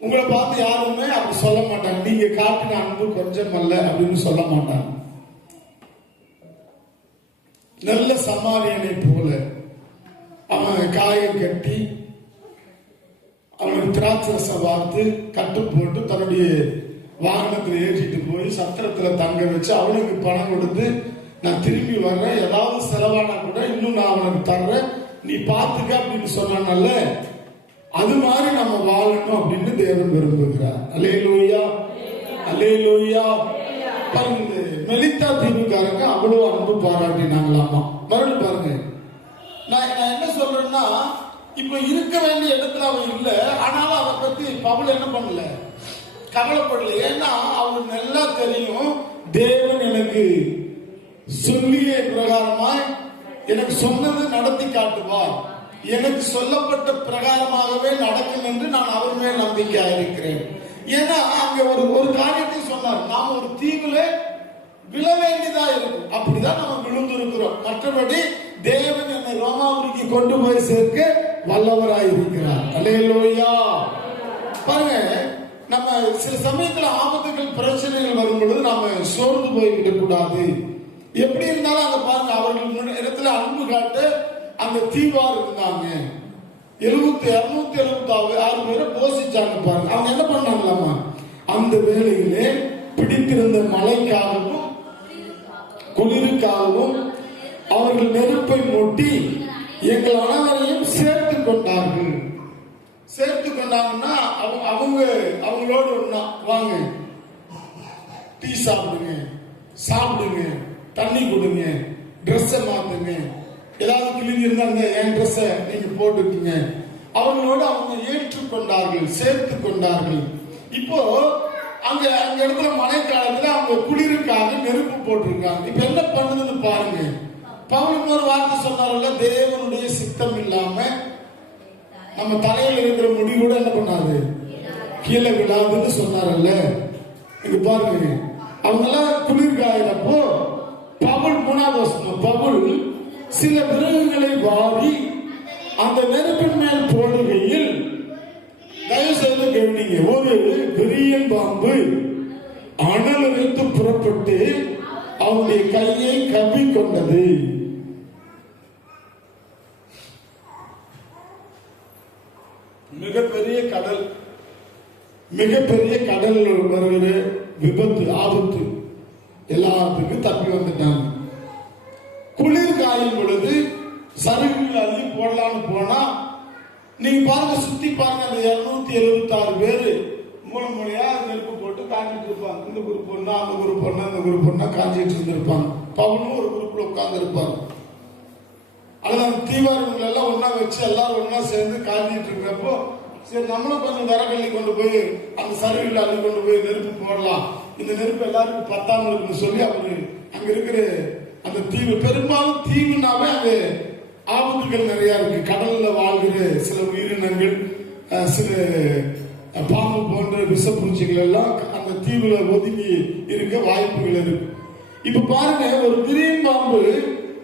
உங்களை பார்த்து யாருமே அப்படி சொல்ல மாட்டாங்க, நீங்க காட்டின அன்பு கொஞ்சம் அல்ல அப்படின்னு சொல்ல மாட்டாங்க. நல்ல சமாரியனை போல அவன் காயம் கட்டி அவனுக்கு திராட்சரசம் வார்த்து கட்டு போட்டு தன்னுடைய வாகனத்தில் ஏற்றிட்டு போய் சத்திரத்துல தங்க வச்சு அவனுக்கு பணம் கொடுத்து, நான் திரும்பி வர்றேன், ஏதாவது செலவானா கூட இன்னும் நான் அவனுக்கு தர்றேன், நீ பார்த்துக்க அப்படின்னு சொன்னானல்ல, அது மாதிரி நம்ம வாழணும் அப்படின்னு தேவன் விரும்புகிறார். அல்லேலூயா, அல்லேலூயா. பாருங்க, மெலித்தா தீவுக்காரங்க அவ்வளவு அன்பு பாராட்டினாங்களாமா. மறுபடியும் பாருங்க, நான் என்ன சொல்றேன்னா, இப்ப இருக்க வேண்டிய இடத்துல அவன் இல்ல, ஆனாலும் அதை பத்தி பவுல் என்ன பண்ணல, கவலைப்படல. ஏன்னா அவனுக்கு நல்லா தெரியும், தேவன் எனக்கு சொல்லிய பிரகாரமாய் எனக்கு சொன்னது நடத்தி காட்டுவார், எனக்கு சொல்லப்பட்ட பிரகாரமாகவே நடக்கும் என்று நான் அவர் மேல் நம்பிக்கையா இருக்கிறேன். ஏன்னா அங்க ஒரு காரியத்தை சொன்னார், நாம் ஒரு தீவுல விழ வேண்டியதா இருக்கும், அப்படிதான் நம்ம விழுந்து இருக்கிறோம். மற்றபடி தேவன் என்னை ரோமாபுரிக்கு கொண்டு போய் சேர்க்க வல்லவராய் இருக்கிறார். அல்லேலூயா. பாருங்க, நம்ம சில சமயத்துல ஆபத்துகள் பிரச்சனைகள் வரும் பொழுது நாம சோர்ந்து போய்விடக் கூடாது. எப்படி இருந்தாலும் அங்க பாருங்க, அவர்கள் இடத்துல அன்பு காட்ட அந்த தீவார் இருந்தாங்க. 276 பேரை போஷிச்சாங்க. பாருங்க, அவங்க என்ன பண்ணாங்களாமா, அந்த வேளையிலே பிடித்திருந்த மழைக்காகவும் குளிருக்காகவும் அவர்கள் நெருப்பை மூட்டி எங்கள் அனைவரையும் சேர்த்து கொண்டார்கள். சேர்த்து கொண்டாங்கன்னா அவங்களோடு ஒண்ணா வாங்க, டீ சாப்பிடுங்க, தண்ணி கொடுங்க, ட்ரெஸ் மாத்துங்க, ஏதாவது கிழிஞ்சிருந்தா என் ட்ரெஸ் நீங்க போட்டுக்கீங்க. அவங்களோட அவங்க ஏற்றுக்கொண்டார்கள், சேர்த்து கொண்டார்கள். இப்போ அங்க இடத்துல மழைக்காலத்துல அவங்க குளிருக்காக நெருப்பு போட்டிருக்காங்க. இப்ப என்ன பண்ணுதுன்னு பாருங்க. பவுல் ஒரு வார்த்தை சொன்னார்ல, தேவனுடைய சித்தம் இல்லாம நம்ம தலையில இருக்கிற முடி கூட என்ன பண்ணாது, கீழே விழாதுன்னு சொன்னார்ல. இங்க பாருங்க, அவங்க எல்லாம் குளிர்காயிறப்போ பவுல் 3வது வசனம், பவுல் சில விறகுகளை வாரி அந்த நெருப்பின் மேல் போடுகையில், தயவு செய்து கவனிங்க, ஒரு விரியன் பாம்பு அனல் வைத்து புறப்பட்டு அவனுடைய கையை கவ்வி கொண்டது. மிகப்பெரிய கடல் வருகிற விபத்து, ஆபத்து, எல்லாத்துக்கும் தப்பி வந்துட்டாங்க. குளிர் காயும் பொழுது சருகுகள் அள்ளி போடலான்னு போனா, நீங்க பாருங்க, சுத்தி பாருங்க, அந்த 276 பேரு மூளையா நெருப்பு போட்டு காஞ்சிட்டு இருப்பாங்க. இந்த குரூப் ஒண்ணா, அந்த குரூப் ஒண்ணா, இந்த குரூப் ஒண்ணா காஞ்சிட்டு இருந்திருப்பாங்க. பவுனும் ஒரு குரூப்ல உட்கார்ந்து இருப்பாங்க. அல்லது தீவிரங்களை எல்லாம் ஒன்னா வச்சு எல்லாரும் ஒன்னா சேர்ந்து காஞ்சிட்டு இருக்கிறப்போ, சரி நம்மளும் கொஞ்சம் விறகள்ளி கொண்டு போய் அந்த சருகுகளை அள்ளி கொண்டு போய் நெருப்பு போடலாம், இந்த நெருப்பு எல்லாருக்கும் பத்தாம இருக்குன்னு சொல்லி அவரு அங்க இருக்கிற அந்த தீவு, பெரும்பாலும் தீவுனாவே அங்க ஆபத்துகள் நிறைய இருக்கு. கடல்ல வாழ்கிற சில உயிரினங்கள், சில பாம்பு போன்ற விஷப்பூச்சிகள் எல்லாம் அந்த தீவுல ஒதுங்கி இருக்க வாய்ப்புகள் இருக்கு. இப்ப பாருங்க, ஒரு விரியன் பாம்பு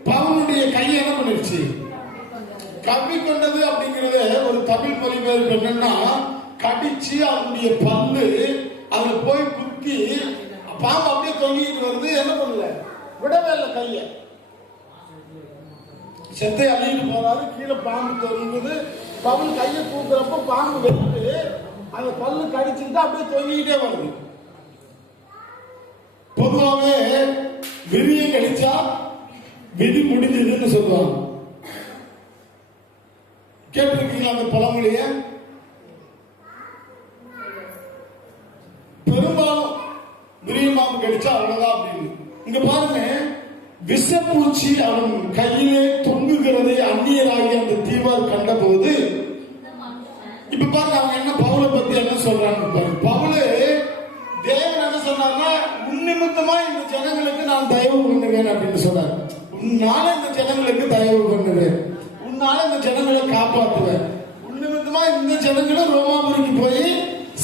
பவுனுடைய கையை என்ன பண்ணிருச்சு? கவ்வி கொண்டது. அப்படிங்கறது ஒரு தமிழ் மொழிபெயர்ப்பு என்னன்னா, கடிச்சு அவனுடைய பல்லு அதுல போய் குத்தி பாம்பு அப்படியே தொங்கிட்டு வருது. என்ன பண்ணல, விடவே இல்லை கைய. செத்தை அள்ளிட்டு போறாரு, கீழே பாம்பு தொங்குது. பவுன் கையை தூக்குறப்ப பாம்பு வெட்டு அந்த பல்லு கடிச்சுட்டு அப்படியே தொங்கிக்கிட்டே வருது. பொதுவாகவே விதியை கடிச்சா விதி முடிஞ்சதுன்னு சொல்லுவாங்க. கேட்டிருக்கீங்களா அந்த பழமொழிய? பெரும்பாலும் விரியமாம்பு கடிச்சா அவ்வளவுதான் அப்படின்னு. இங்க பாருங்க, விஷப்பூச்சி அவன் கையிலே தொங்குகிறதை அந்நியராகி அந்த தீவார் கண்ட போது, இப்ப பாருங்க அவங்க என்ன பவுலை பத்தி என்ன சொல்றாங்க பாருங்க. பவுலு தேவன் என்ன சொன்னார்னா, உன்னிமித்தமா இந்த ஜனங்களுக்கு நான் தயவு பண்ணுவேன் அப்படின்னு சொன்னார். உன்னால இந்த ஜனங்களுக்கு தயவு பண்ணுவேன், உன்னால இந்த ஜனங்களை காப்பாற்றுவேன், உன்னிமித்தமா இந்த ஜனங்களும் ரோமாபுரிக்கு போய்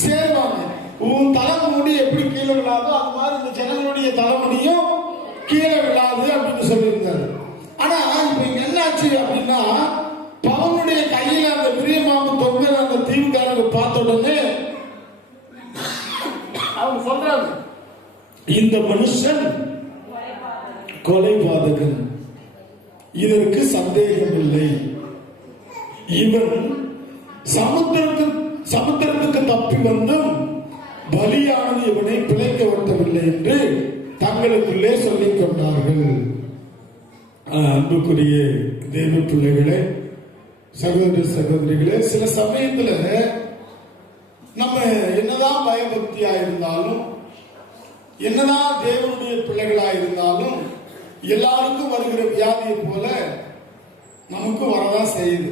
சேருவாங்க. உன் தலைமுடி எப்படி கீழே விழாதோ அது மாதிரி இந்த ஜனங்களுடைய தலைமுடியும் கீழே விழாது அப்படின்னு சொல்லியிருந்தாரு. ஆனா இப்ப என்னாச்சு அப்படின்னா, பவுனுடைய கையில அந்த விரியமாம்பு தொங்குற அந்த தீவுக்காரங்க பார்த்த உடனே அவங்க சொல்றாங்க, இந்த மனுஷன் கொலைபாதகன், இதற்கு சந்தேகம் இல்லை. இவன் சமுத்திரத்துக்கு தப்பி வந்தும் பலியானது இவனை பிழைக்க விட்டவில்லை என்று தங்களுக்குள்ளே சொல்லிக் கொண்டார்கள். அன்புக்குரிய தேவ பிள்ளைகளே, சகோதர சகோதரிகளே, சில சமயத்துல நம்ம என்னதான் பயபக்தியா இருந்தாலும், என்னதான் தேவனுடைய பிள்ளைகளா இருந்தாலும், எல்லாருக்கும் வருகிற வியாதியை போல நமக்கு வரதான் செய்யுது.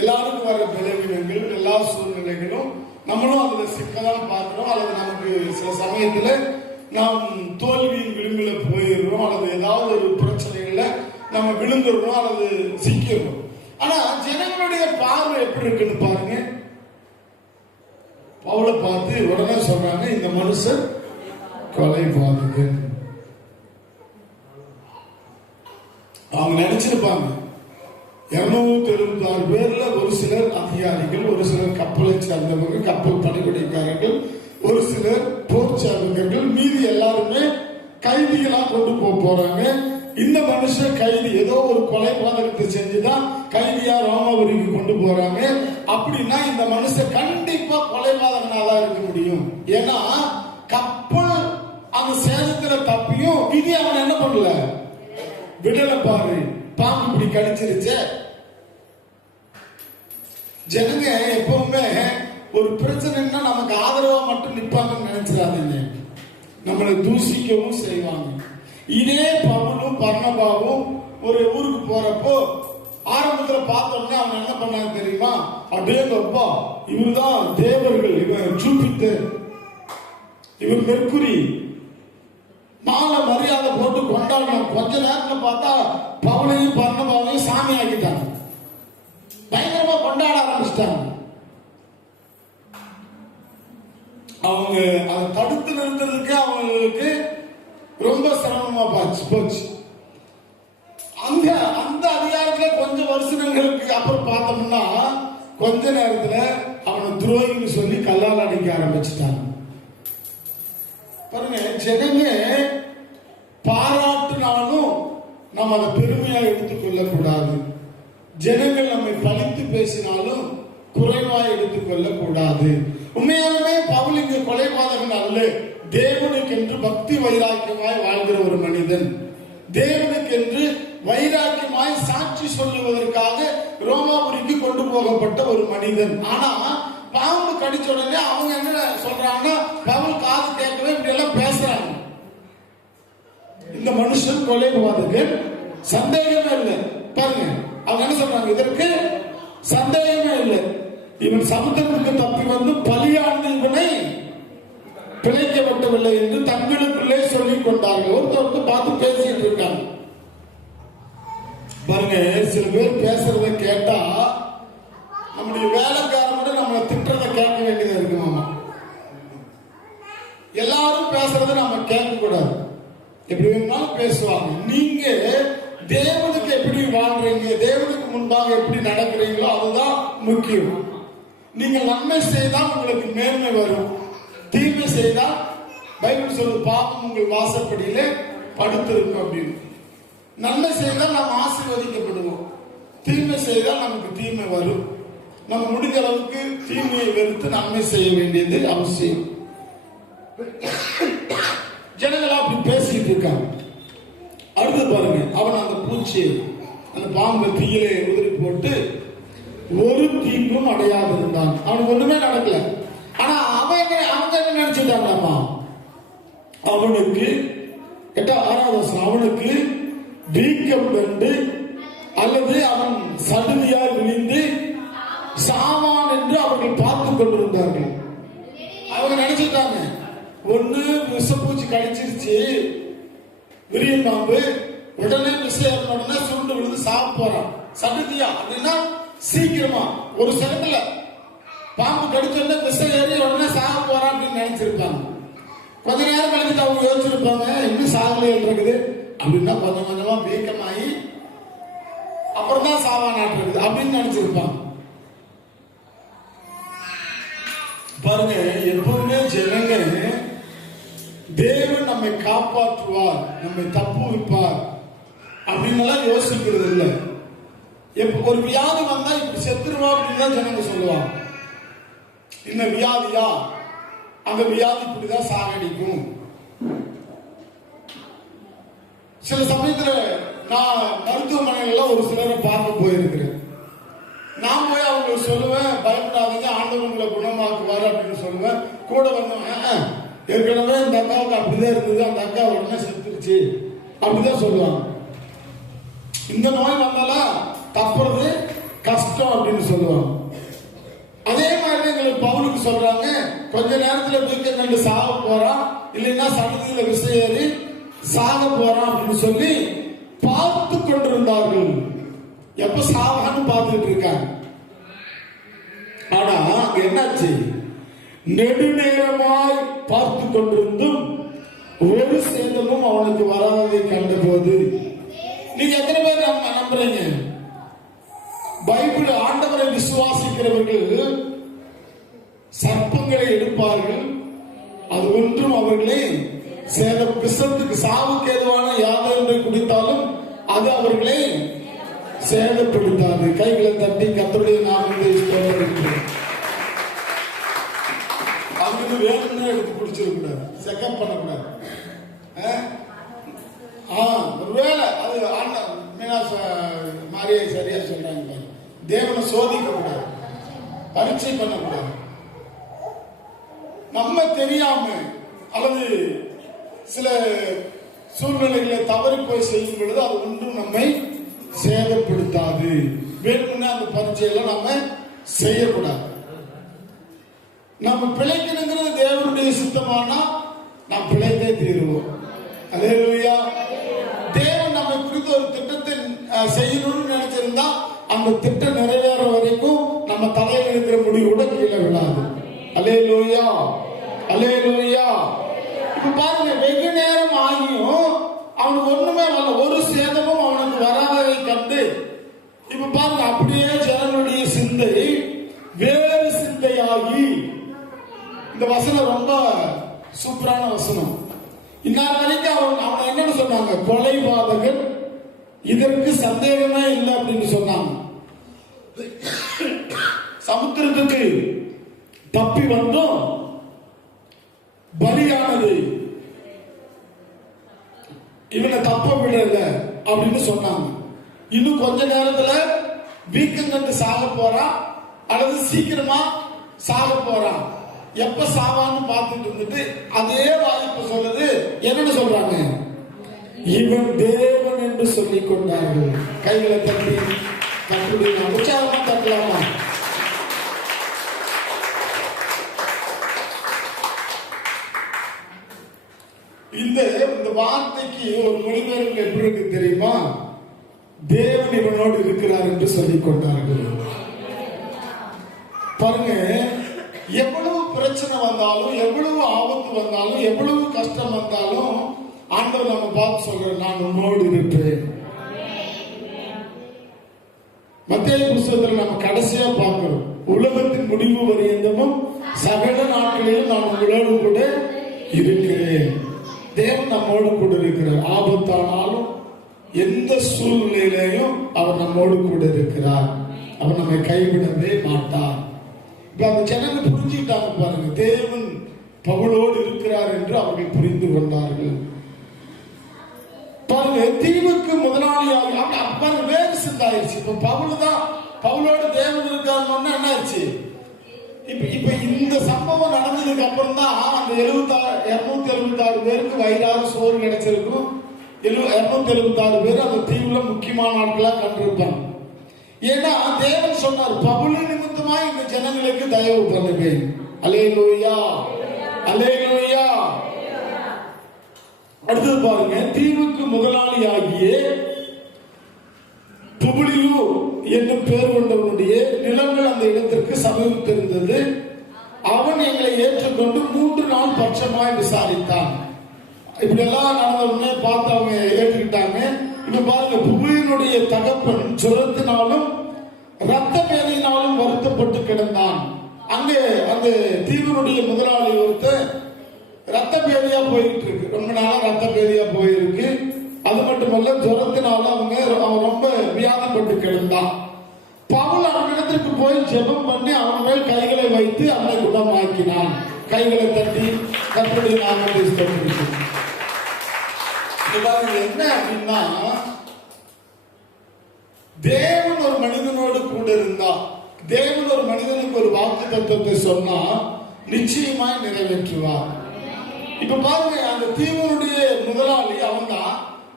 எல்லாருக்கும் வர விளைவினங்கள், எல்லா சூழ்நிலைகளும் நம்மளும் அதுல சிக்கதான் பார்க்கிறோம். அல்லது நமக்கு சில சமயத்துல நாம் தோல்வியின் விளிம்புல போயிடுறோம், அல்லது ஏதாவது ஒரு பிரச்சனைகள்ல நம்ம விழுந்துடுறோம் அல்லது சிக்கிறோம். ஆனா ஜனங்களுடைய பார்வை எப்படி இருக்குன்னு பாருங்க. பவுலை பார்த்து உடனே சொல்றாங்க, இந்த மனுஷன் கொலைபாதகன். அவங்க நினைச்சிருப்பாங்க 276 பேர்ல ஒரு சிலர் அதிகாரிகள், ஒரு சிலர் கப்பலை சார்ந்தவங்க, கப்பல் பணிபுரிக்காரர்கள், ஒரு சிலர் போர் சார்ந்தவர்கள், மீதி எல்லாருமே கைதிகளா கொண்டு போறாங்க. இந்த மனுஷன் கைதி, ஏதோ ஒரு கொலைபாதகத்தை செஞ்சுதான் கைதியா ரோமாபுரிக்கு கொண்டு போறாங்க. அப்படின்னா இந்த மனுஷன் கண்டிப்பா கொலைபாதகனாதான் இருக்க முடியும். ஏன்னா கப்பல் அந்த சேதத்துல தப்பியும் விதி அவன் என்ன பண்ணல, விடல. பாரு, பாம்பு இப்படி கடிச்சிருச்ச. ஜனங்க எப்பவுமே ஒரு பிரச்சனைன்னா நமக்கு ஆதரவா மட்டும் நிற்பாங்கன்னு நினைச்சிடாதீங்க, நம்மளை தூசிக்கவும் செய்வாங்க. இதே பவுலும் பர்னபாவும் ஒரு ஊருக்கு போறப்போ ஆரம்பத்துல பார்த்தோம்னா அவங்க என்ன பண்ணாங்க தெரியுமா? அடேங்கப்பா, இவர்தான் தேவர்கள், இவர் ஜூபிட்டர், இவர் மெர்க்குரி, மாலை மரியாதை போட்டு கொண்டாடணும். கொஞ்ச நேரத்துல பார்த்தா பவுலையும் பர்னபாவையும் சாமி ஆக்கிட்டாங்க, பயங்கரமா கொண்டாட ஆரம்பிச்சிட்டாங்க. அவங்க அதை தடுத்து நிறுத்துறதுக்கு அவங்களுக்கு ரொம்ப சிரமமா போச்சு. அந்த அந்த அதிகாரத்துல கொஞ்சம் வருஷங்களுக்கு அப்புறம் பார்த்தோம்னா கொஞ்ச நேரத்துல அவனை துரோகின்னு சொல்லி கல்லால் அடிக்க ஆரம்பிச்சுட்டாங்க. பாருங்க, ஜனங்க பாராட்டினாலும் நம்ம அதை பெருமையா எடுத்துக்கொள்ள கூடாது. ஜனங்கள் நம்மை பழித்து பேசினாலும் குறைவாய் எடுத்துக்கொள்ள கூடாது. உண்மையாலுமே பவுல் இங்கு கொலைபாதகன் அல்ல, தேவனுக்கென்று பக்தி வைராக்கியமாய் வாழ்கிற ஒரு மனிதன், தேவனுக்கென்று வைராக்கியமாய் சாட்சி சொல்லுவதற்காக ரோமாபுரிக்கு கொண்டு போகப்பட்ட ஒரு மனிதன். ஆனா பாம்பு கடிச்ச உடனே அவங்க என்ன சொல்றாங்கன்னா, பவுல் காது கேட்கவே இப்படி எல்லாம் பேசுறாங்க. இந்த மனுஷன் கொலைபாதகன், சந்தேகமே இல்லை. பாருங்க, அவங்க என்ன சொல்றாங்க, இதற்கு சந்தேகமே இல்லை, இவன் சமுத்திரத்துக்கு தப்பி வந்து பலியாண்டு இவனை பிழைக்க விட்டவில்லை என்று தங்களுக்குள்ளே சொல்லிக் கொண்டார்கள். ஒருத்தருக்கு பார்த்து பேசிட்டு இருக்காங்க. பாருங்க, சில பேர் பேசுறத கேட்டா நம்முடைய வேலைக்காரனோட நம்மளை திட்டுறதை கேட்க வேண்டியதா இருக்கு. மாமா, எல்லாரும் பேசுறத நம்ம கேட்க கூடாது. எப்படி வேணாலும் பேசுவாங்க. நீங்க தேவனுக்கு எப்படி வாழ்றீங்க, தேவனுக்கு முன்பாக எப்படி நடக்கிறீங்களோ அதுதான் முக்கியம். நீங்க நன்மை செய்தால் உங்களுக்கு மேன்மை வரும், தீமை செய்தால் பைபிள் சொல்லுது பாவம் உங்கள் வாசப்படியில படுத்திருக்கும் அப்படின்னு. நன்மை செய்தால் நாம் ஆசீர்வதிக்கப்படுவோம், தீமை செய்தால் நமக்கு தீமை வரும். நம்ம முடிஞ்ச அளவுக்கு தீமையை வெறுத்து நன்மை செய்ய வேண்டியது அவசியம். ஜனங்களா அப்படி பேசிட்டு இருக்காங்க. அடுத்து பாருங்க, அவன் அந்த பூச்சியை அந்த பாம்பை தீயிலே உதிரி போட்டு ஒரு தீங்கும் அடையாது இருந்தான். அவனுக்கு ஒண்ணுமே நடக்கல. ஆனா அவங்க என்ன நினைச்சிட்டாங்களாமா, அவனுக்கு 6வது வசனம், அவனுக்கு வீக்கம் கண்டு அல்லது அவன் சடுதியால் விழுந்து சாவான் என்று அவர்கள் பார்த்து கொண்டிருந்தார்கள். அவங்க நினைச்சிட்டாங்க ஒண்ணு விஷப்பூச்சி கடிச்சிருச்சு விரியன் பாம்பு, உடனே விஷயம் உடனே சுருண்டு விழுந்து சாப்பிட போறான். சடுதியா அப்படின்னா சீக்கிரமா ஒரு செகண்ட்ல பாம்பு கடிச்சோடனே விஷம் ஏறி உடனே சாக போறான் அப்படின்னு நினைச்சிருப்பாங்க. கொஞ்ச நேரம் கழிச்சுட்டு அவங்க யோசிச்சிருப்பாங்க இன்னும் சாகலையில் இருக்குது அப்படின்னா கொஞ்சம் கொஞ்சமா வீக்கமாகி அப்புறம் தான் சாவானாட்டு இருக்குது அப்படின்னு நினைச்சிருப்பாங்க. பாருங்க, எப்பவுமே ஜனங்க தேவன் நம்மை காப்பாற்றுவார், நம்மை தப்புவிப்பார் அப்படின்னு யோசிக்கிறது இல்லை. எப்ப ஒரு வியாதி வந்தா இப்படி செத்துருவா அப்படின்னு தான் ஜனங்க சொல்லுவாங்க. இந்த வியாதியா, அந்த வியாதி இப்படிதான் சாகடிக்கும். சில சமயத்துல நான் மருத்துவமனையில ஒரு சிலரை பார்க்க போயிருக்கிறேன். நான் போய் அவங்களுக்கு சொல்லுவேன், பயப்படாதீங்க, ஆண்டவர் உங்களை குணமாக்குவார் அப்படின்னு சொல்லுவேன். கூட வந்தவன் ஏற்கனவே இந்த அக்காவுக்கு அப்படிதான் இருந்தது, அந்த அக்கா உடனே செத்துருச்சு அப்படிதான் சொல்லுவாங்க. இந்த நோய் வந்தாலும் தப்புறது கஷ்டம் அப்படின்னு சொல்லுவாங்க. அதே மாதிரி எங்களுக்கு பவுலுக்கு சொல்றாங்க, கொஞ்ச நேரத்துல வீக்கம் கண்டு சாக போறான், இல்லைன்னா சடுதியில விஷம் ஏறி சாக போறான் அப்படின்னு சொல்லி பார்த்து கொண்டிருந்தார்கள். எப்ப சாவான்னு பார்த்துட்டு இருக்காங்க. ஆனா அங்க என்னாச்சு, நெடுநேரமாய் பார்த்து கொண்டிருந்தும் ஒரு சேதமும் அவனுக்கு வராததை கண்டபோது. நீங்க எத்தனை பேர் நம்புறீங்க? பைபிள் ஆண்டவரை விசுவாசிக்கிறவர்கள் சர்ப்பங்களை எடுப்பார்கள், அது ஒன்றும் அவர்களை சேதம், விஷத்துக்கு சாவுக்கு ஏதுவான யாதொன்றை குடித்தாலும் அது அவர்களை சேதப்படுத்தாது. கைகளை தட்டி கர்த்தருடைய நாமத்தை ஸ்தோத்திரிக்கிறேன். அதுக்கு வேணும்னு எடுத்து குடிச்சிடக்கூடாது, செக்கப் பண்ணக்கூடாது. ஒருவேளை அது மாரியை சரியா சொல்றாங்க, தேவனை சோதிக்க கூடாது, பரீட்சை பண்ணக்கூடாது. நம்ம தெரியாம அல்லது சில சூழ்நிலைகளை தவறி போய் செய்யும் பொழுது அது ஒன்றும் நம்மை சேதப்படுத்தாது. வேணும்னா அந்த பரீட்சையெல்லாம் நம்ம செய்யக்கூடாது. நம்ம பிழைக்கணுங்கிறது தேவனுடைய சித்தமானா நாம் பிழைத்தே தீருவோம். அல்லேலூயா. தேவன் நம்மை குறித்து ஒரு திட்டத்தை செய்யணும்னு நினைச்சிருந்தா அந்த திட்டம் நிறைவேற வரைக்கும் நம்ம தலையில் இருக்கிற முடிவோட கீழே விடாது. அல்லேலூயா, அல்லேலூயா. இப்ப பாருங்க, வெகு நேரம் ஆகியும் அவனுக்கு ஒண்ணுமே வரல, ஒரு சேதமும் அவனுக்கு வராததை கண்டு இப்ப பாருங்க, அப்படியே ஜனங்களுடைய சிந்தை வேறு சிந்தையாகி. இந்த வசனம் ரொம்ப சூப்பரான வசனம். இந்நாள் வரைக்கும் அவனை என்னன்னு சொன்னாங்க, கொலைபாதகன், இதற்கு சந்தேகமே இல்லை அப்படின்னு சொன்னாங்க. சமுத்திரத்துக்கு தப்பி வந்தும் பலியானது இவனை தப்ப விடல அப்படின்னு சொன்னாங்க. இன்னும் கொஞ்ச நேரத்துல வீக்கம் கண்டு சாக போறான் அல்லது சீக்கிரமா சாக போறான். எப்ப சாவான்னு பார்த்துட்டு இருந்துட்டு அதே வாய்ப்பு சொல்லுது. என்னன்னு சொல்றாங்க, இவன் தேவன் என்று சொல்லிக் கொண்டார்கள். கைகளை தட்டி தட்டுலாம், உற்சாகமா தட்டலாமா? இந்த வார்த்தைக்கு ஒரு மொழிபெயர்ப்பு எப்படி இருக்கு தெரியுமா? தேவன் இவனோடு இருக்கிறார் என்று சொல்லிக் கொண்டார்கள். பாருங்க, எவ்வளவு பிரச்சனை வந்தாலும், எவ்வளவு ஆபத்து வந்தாலும், எவ்வளவு கஷ்டம் வந்தாலும் ஆண்டவர் நம்ம பார்த்து சொல்ற, நான் உன்னோடு இருப்பேன். மத்தேயு புத்தகத்தில் நம்ம கடைசியா பார்க்கிறோம், உலகத்தின் முடிவு வரையந்தமும் சகல நாட்களிலும் நான் உங்களோடு கூட இருக்கிறேன். தேவன் நம்மோடு கூட இருக்கிறார். ஆபத்தானாலும் எந்த சூழ்நிலையிலையும் அவர் நம்மோடு கூட இருக்கிறார். அவர் நம்மை கைவிடவே மாட்டார். இப்ப அந்த ஜனங்கள் புரிஞ்சுக்கிட்டாங்க பாருங்க, தேவன் பவுலோடு இருக்கிறார் என்று அவர்கள் புரிந்து கொண்டார்கள். பாருங்க, தீவுக்கு முதலாளியாக பாருங்க வேறு சிந்தாயிருச்சு. இப்ப பவுலோடு தேவன் இருக்காருன்னு என்ன ஆயிடுச்சு? இப்ப இந்த சம்பவம் நடந்ததுக்கு அப்புறம் தான் அந்த 276 பேருக்கு வயிறார சோறு கிடைச்சிருக்கும். 276 பேர் அந்த தீவுல முக்கியமான ஆட்களா கண்டிருப்பாங்க. ஏன்னா தேவன் சொன்னார், பவுல் நிமித்தமா இந்த ஜனங்களுக்கு தயவு பண்ணுவேன். அல்லேலூயா, அல்லேலூயா. அடுத்தது பாருங்க, தீவுக்கு முதலாளியாகிய புபுலியு என்னும் பேர் கொண்டவனுடைய நிலங்கள் அந்த இடத்திற்கு சமீபித்திருந்தது. அவன் எங்களை ஏற்றுக்கொண்டு 3 நாள் பட்சமாய் விசாரித்தான். இப்படி எல்லாம் நடந்த உடனே பார்த்து அவங்க ஏற்றுக்கிட்டாங்க. இப்ப பாருங்க, புபுலியினுடைய தகப்பன் ஜுரத்தினாலும் ரத்த பேதியினாலும் வருத்தப்பட்டு கிடந்தான். அங்கே அந்த தீவினுடைய முதலாளி ஒருத்தர் ரத்த பேதியா போயிட்டு இருக்கு, ரொம்ப நாளா ரத்த பேதியா போயிருக்கு. அது மட்டுமல்ல, ஜுரத்தினால அவன் ரொம்ப வியாதிப்பட்டு கிடந்தான். பவுல் அவனிடத்திற்கு போய் ஜெபம் பண்ணி அவன் மேல் கைகளை வைத்து அவனை குணமாக்கினான். கைகளை தட்டி கர்த்தருடைய நாமத்தை ஸ்தோத்திரித்தான். என்ன அப்படின்னா, தேவன் ஒரு மனிதனோடு கூட இருந்தா, தேவன் ஒரு மனிதனுக்கு ஒரு வாக்கு தத்துவத்தை சொன்னா நிச்சயமாய் நிறைவேற்றுவார். இப்ப பாருங்க, அந்த தீவனுடைய முதலாளி அவன் தான்.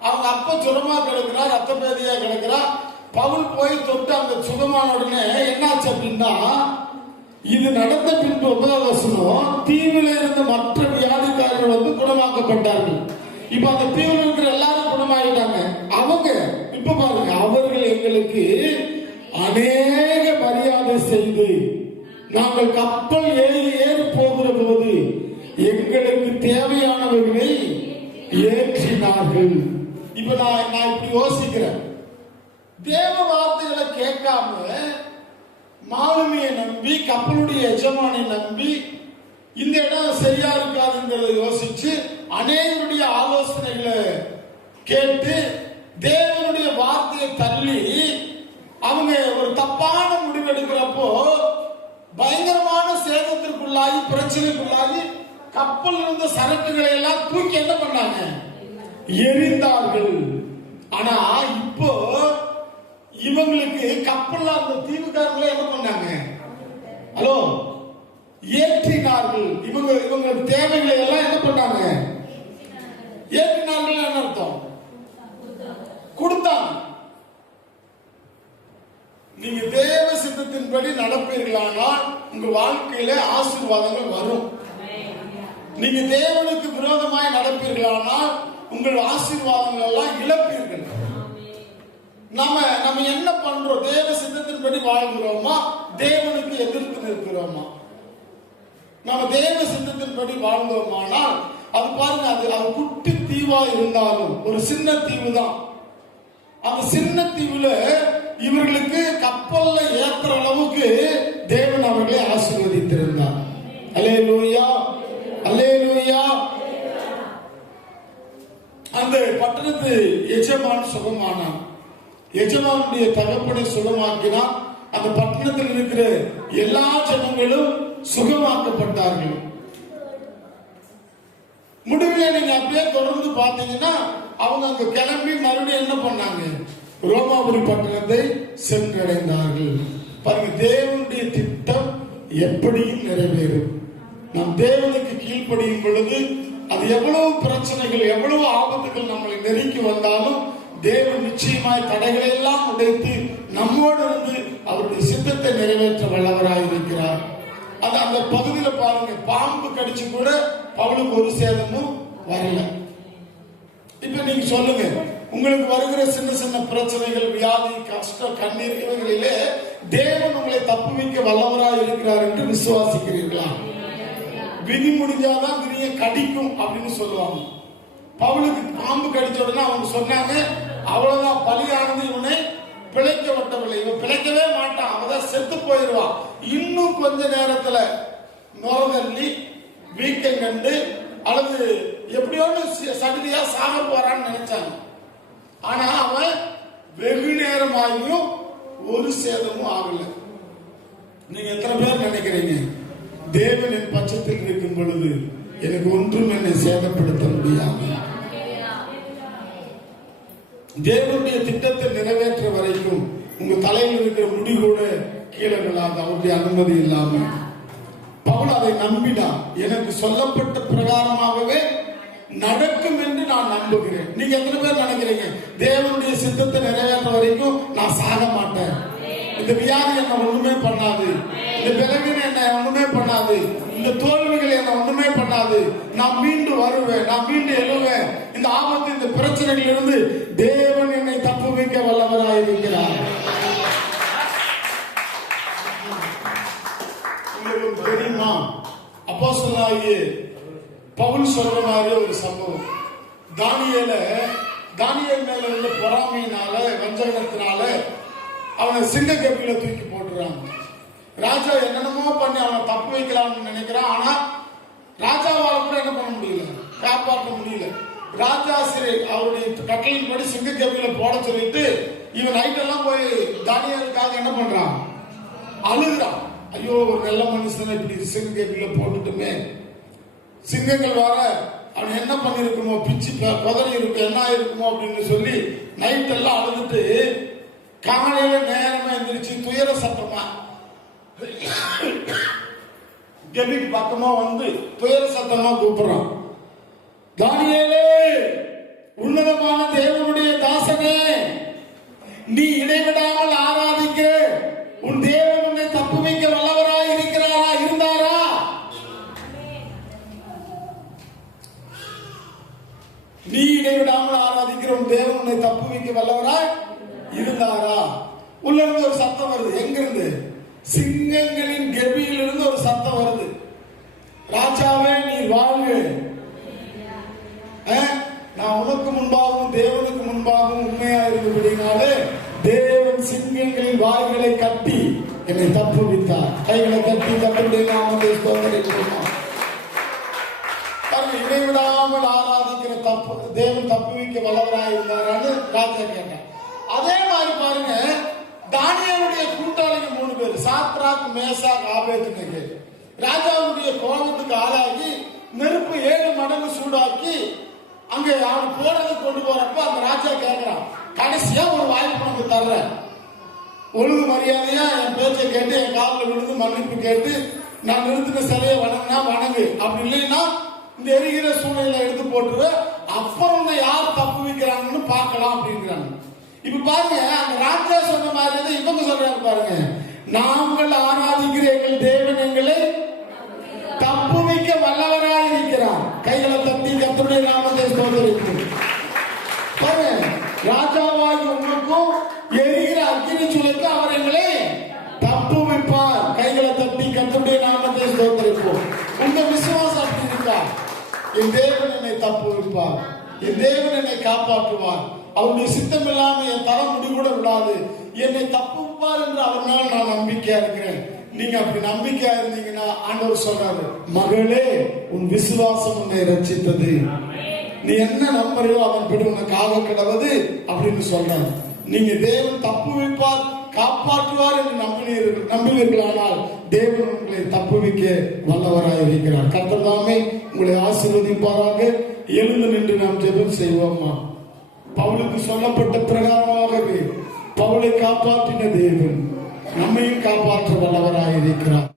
அவங்க அப்ப சுகமா கிடக்குறா, ரத்த பேதியா கிடக்குறா. பவுல் போய் தொட்டு அந்த சுகமான உடனே என்னாச்சு அப்படின்னா, இது நடந்த பின்பு 9வது வசனம், தீவில் இருந்த மற்ற வியாதிக்காரர்கள் குணமாக்கப்பட்டார்கள். இப்ப அந்த தீவில் இருக்கிற எல்லாரும் குணமாயிட்டாங்க. அவங்க இப்ப பாருங்க, அவர்கள் எங்களுக்கு அநேக மரியாதை செய்து நாங்கள் கப்பல் ஏறி போகிற போது எங்களுக்கு தேவையானவர்களை ஏற்றினார்கள். இப்ப நான் இப்படி யோசிக்கிறேன், தேவ வார்த்தைகளை கேட்காம மாலுமியை நம்பி, கப்பலுடைய எஜமானை நம்பி, இந்த இடம் சரியா இருக்காதுங்கிறத யோசிச்சு அநேகருடைய ஆலோசனைகளை கேட்டு தேவனுடைய வார்த்தையை தள்ளி அவங்க ஒரு தப்பான முடிவு எடுக்கிறப்போ பயங்கரமான சேதத்திற்குள்ளாகி, பிரச்சனைக்குள்ளாகி, கப்பல் இருந்த சரக்குகளை எல்லாம் தூக்கி என்ன பண்ணாங்க? எரிந்தார்கள். ஆனா இப்போ இவங்களுக்கு கப்பல்ல அந்த தீவுக்காரங்களை என்ன பண்ணாங்க? ஹலோ, ஏற்றினார்கள். இவங்க தேவைகளை எல்லாம் என்ன பண்ணாங்க? ஏற்றினார்கள். என்ன அர்த்தம்? கொடுத்தாங்க. நீங்க தேவ சித்தத்தின்படி நடப்பீர்களானால் உங்க வாழ்க்கையில ஆசீர்வாதங்கள் வரும். நீங்க தேவனுக்கு விரோதமாய் நடப்பீர்களானால் உங்கள் ஆசீர்வாதங்கள் எல்லாம் இழப்பீர்கள். நம்ம என்ன பண்றோம்? தேவ சித்தத்தின்படி வாழ்கிறோமா, தேவனுக்கு எதிர்த்து நிற்கிறோமா? நம்ம தேவ சித்தத்தின்படி வாழ்ந்தோமானால் அது பாருங்க, அது குட்டி தீவா இருந்தாலும் ஒரு சின்ன தீவு தான். அந்த சின்ன தீவுல இவர்களுக்கு கப்பல்ல ஏற்ற அளவுக்கு தேவன் அவர்களை ஆசீர்வதித்திருந்தார். அல்லேலூயா, அல்லேலூயா. அந்த பட்டணத்து எஜமான் சுகமானான். எஜமானுடைய தகப்பனை சுகமாக்கினான். அந்த பட்டணத்தில் இருக்கிற எல்லா ஜனங்களும் சுகமாக்கப்பட்டார்கள். முடிவில் நீங்க அப்படியே தொடர்ந்து பாத்தீங்கன்னா அவங்க அங்க கிளம்பி மறுபடியும் என்ன பண்ணாங்க? ரோமாபுரி பட்டணத்தை சென்றடைந்தார்கள். பாருங்க, தேவனுடைய திட்டம் எப்படியும் நிறைவேறும். நாம் தேவனுக்கு கீழ்ப்படியும் பொழுது அது எவ்வளவு பிரச்சனைகள், எவ்வளவு ஆபத்துகள் நம்மளை நெருக்கி வந்தாலும் தேவன் நிச்சயமாய் தடைகளை எல்லாம் உடைத்து நம்மோடு இருந்து அவருடைய சித்தத்தை நிறைவேற்ற வல்லவராய் இருக்கிறார். அந்த பகுதியில பாருங்க, பாம்பு கடிச்சு கூட பவுலுக்கு ஒரு சேதமும் வரல. இப்ப நீங்க சொல்லுங்க, உங்களுக்கு வருகிற சின்ன சின்ன பிரச்சனைகள், வியாதி, கஷ்டம், கண்ணீர் இவைகளிலே தேவன் உங்களை தப்புவிக்க வல்லவராய் இருக்கிறார் என்று விசுவாசிக்கிறீர்களா? விதி முடிஞ்சாதான் விதியை கடிக்கும் அப்படின்னு சொல்லுவாங்க. பவுலுக்கு பாம்பு கடிச்ச உடனே அவங்க சொன்னாங்க, அவ்வளவுதான், பலியானது இவனை பிழைக்க விட்டவில்லை, இவன் பிழைக்கவே மாட்டான், அவதான் செத்து போயிடுவான். இன்னும் கொஞ்ச நேரத்துல நோதல்லி வீக்கம் கண்டு அல்லது எப்படியோன்னு சடுதியா சாக போறான்னு நினைச்சாங்க. ஆனா அவன் வெகு நேரமாகியும் ஒரு சேதமும் ஆகல. நீங்க எத்தனை பேர் நினைக்கிறீங்க, தேவன் என் பட்சத்தில் இருக்கும் பொழுது எனக்கு ஒன்றும் என்னை சேதப்படுத்த முடியாது? தேவனுடைய திட்டத்தை நிறைவேற்ற வரைக்கும் உங்க தலையில் இருக்கிற முடி கூட கீழே விழாது, அவருடைய அனுமதி இல்லாம. பவுல் அதை நம்பினான். எனக்கு சொல்லப்பட்ட பிரகாரமாகவே நடக்கும் என்று நான் நம்புகிறேன். நீங்க எத்தனை பேர் நினைக்கிறீங்க, தேவனுடைய சித்தத்தை நிறைவேற்ற வரைக்கும் நான் சாக மாட்டேன், இந்த வியாதி என்ன ஒண்ணுமே பண்ணாது, இந்த விலகின என்ன ஒண்ணுமே பண்ணாது, இந்த தோல்விகள் என்ன ஒண்ணுமே பண்ணாது, நான் மீண்டும் வருவேன், நான் மீண்டும் எழுவேன், இந்த ஆபத்து இந்த பிரச்சனைகளில் இருந்து தேவன் என்னை தப்பு வைக்க வல்லவராயிருக்கிறார். உங்களுக்கு தெரியுமா, அப்போஸ்தலனாகிய பவுல் சொல்ற மாதிரி ஒரு சம்பவம். தானியேல் மேல உள்ள பொறாமையினால, வஞ்சகத்தினால அவனை சிங்க கப்பில தூக்கி போட்டுறாங்க. ராஜா என்னென்னமோ பண்ணி அவனை தப்பு வைக்கலாம்னு நினைக்கிறான். ஆனா ராஜாவால கூட என்ன பண்ண முடியல, காப்பாற்ற முடியல. ராஜா சரி அவருடைய கட்டளையின்படி சிங்க கப்பில போட சொல்லிட்டு இவன் நைட்டெல்லாம் போய் தானியேலுக்காக என்ன பண்றான், அழுகிறான். ஐயோ, ஒரு நல்ல மனுஷனை இப்படி சிங்க கப்பில போட்டுட்டுமே, சிங்கங்கள் வர அவன் என்ன பண்ணிருக்குமோ, பிச்சு குதறி இருக்கும், என்ன இருக்குமோ அப்படின்னு சொல்லி நைட்டெல்லாம் அழுதுட்டு காலையில நேரமா எந்திரிச்சு துயர சத்தமா கெபிக்கு பக்கமா வந்து துயர சத்தமா கூப்பிடுறான், தானியேலே, உன்னதமான தேவனுடைய தாசனே, நீ இடைவிடாமல் ஆராதிக்க உன் தேவன் உன்னை தப்பு வைக்க வல்லவராய் இருக்கிறாரா, இருந்தாரா? நீ இடைவிடாமல் ஆராதிக்கிற உன் தேவன் உன்னை தப்பு வைக்க வல்லவராய் இருந்தாரா? உள்ள இருந்து ஒரு சத்தம் வருது. எங்கிருந்து? சிங்கங்களின் கெபியிலிருந்து ஒரு சத்தம் வருது. ராஜாவே, நீ வாழ்க, நான் உனக்கு முன்பாகவும் தேவனுக்கு முன்பாகவும் உண்மையா இருந்தபடினாலே தேவன் சிங்கங்களின் வாய்களை கட்டி என்னை தப்புவித்தார். கைகளை கட்டி கட்டுடைய நாமத்தை ஸ்தோத்திரிக்கிறோம். இடைவிடாமல் ஆராதிக்கிற தப்பு தேவன் தப்புவிக்க வல்லவராய் இருந்தாரான்னு ராஜா கேட்டார். அதே மாதிரி பாருங்க, தானியேலுடைய கூட்டாளிகள் 3 பேர், சாத்ராக், மேசாக், ஆபேத்நேகோ, ராஜாவுடைய கோபத்துக்கு ஆளாகி நெருப்பு 7 மடங்கு சூடாக்கி அங்க அவன் போறது கொண்டு போறப்ப அந்த ராஜா கேட்கிறான், கடைசியா ஒரு வாய்ப்பு நமக்கு தர்றேன், ஒழுங்கு மரியாதையா என் பேச்சை கேட்டு என் காலில் விழுந்து மன்னிப்பு கேட்டு நான் நிறுத்தின சிலையை வணங்கினா வணங்கு, அப்படி இல்லைன்னா இந்த எரிகிற சூழ்நிலை எடுத்து போட்டுரு, அப்புறம் யார் தப்பு வைக்கிறாங்கன்னு பார்க்கலாம் அப்படிங்கிறாங்க. இப்ப பாருங்க, அந்த ராஜா சொன்ன மாதிரி இவங்க சொல்றாங்க பாருங்க, நாங்கள் ஆராதிக்கிற எங்கள் தேவன் எங்களை தப்பு வைக்க வல்லவராய் இருக்கிறார். கைகளை தட்டி கர்த்தருடைய நாமத்தை ஸ்தோத்திரிக்கிறோம். பாருங்க, ராஜாவாகி உங்களுக்கும் எரிகிற அக்கினி சூளைக்கு அவர் எங்களை தப்பு வைப்பார். கைகளை தட்டி கர்த்தருடைய நாமத்தை ஸ்தோத்திரிப்போம். உங்க விசுவாசம் அப்படி இருக்கா? என் தேவன் என்னை தப்பு வைப்பார், என் தேவன் என்னை காப்பாற்றுவார், அவருடைய சித்தம் இல்லாம என் தலை முடி கூட விடாது, என்னை தப்புப்பார் என்று அவனால் நான் நம்பிக்கையா இருக்கிறேன். நீங்க அப்படி நம்பிக்கையா இருந்தீங்கன்னா ஆண்டவர் சொல்றாரு, மகளே, உன் விசுவாசம் உன்னை ரட்சித்தது, நீ என்ன நம்புறியோ அதன்படி உனக்கு ஆக கிடவது அப்படின்னு சொல்றாரு. நீங்க தேவன் தப்பு வைப்பார், காப்பாற்றுவார் என்று நம்புவீர்களானால் தேவன் உங்களை தப்புவிக்க வல்லவராய் இருக்கிறார். கர்த்தர் தாமே உங்களை ஆசீர்வதிப்பாராக. எழுந்து நின்று நாம் ஜெபம் செய்வோமா. பவுலுக்கு சொல்லப்பட்ட பிரகாரமாகவே பவுலை காப்பாற்றின தேவன் நம்மையும் காப்பாற்ற வல்லவராய் இருக்கிறார்.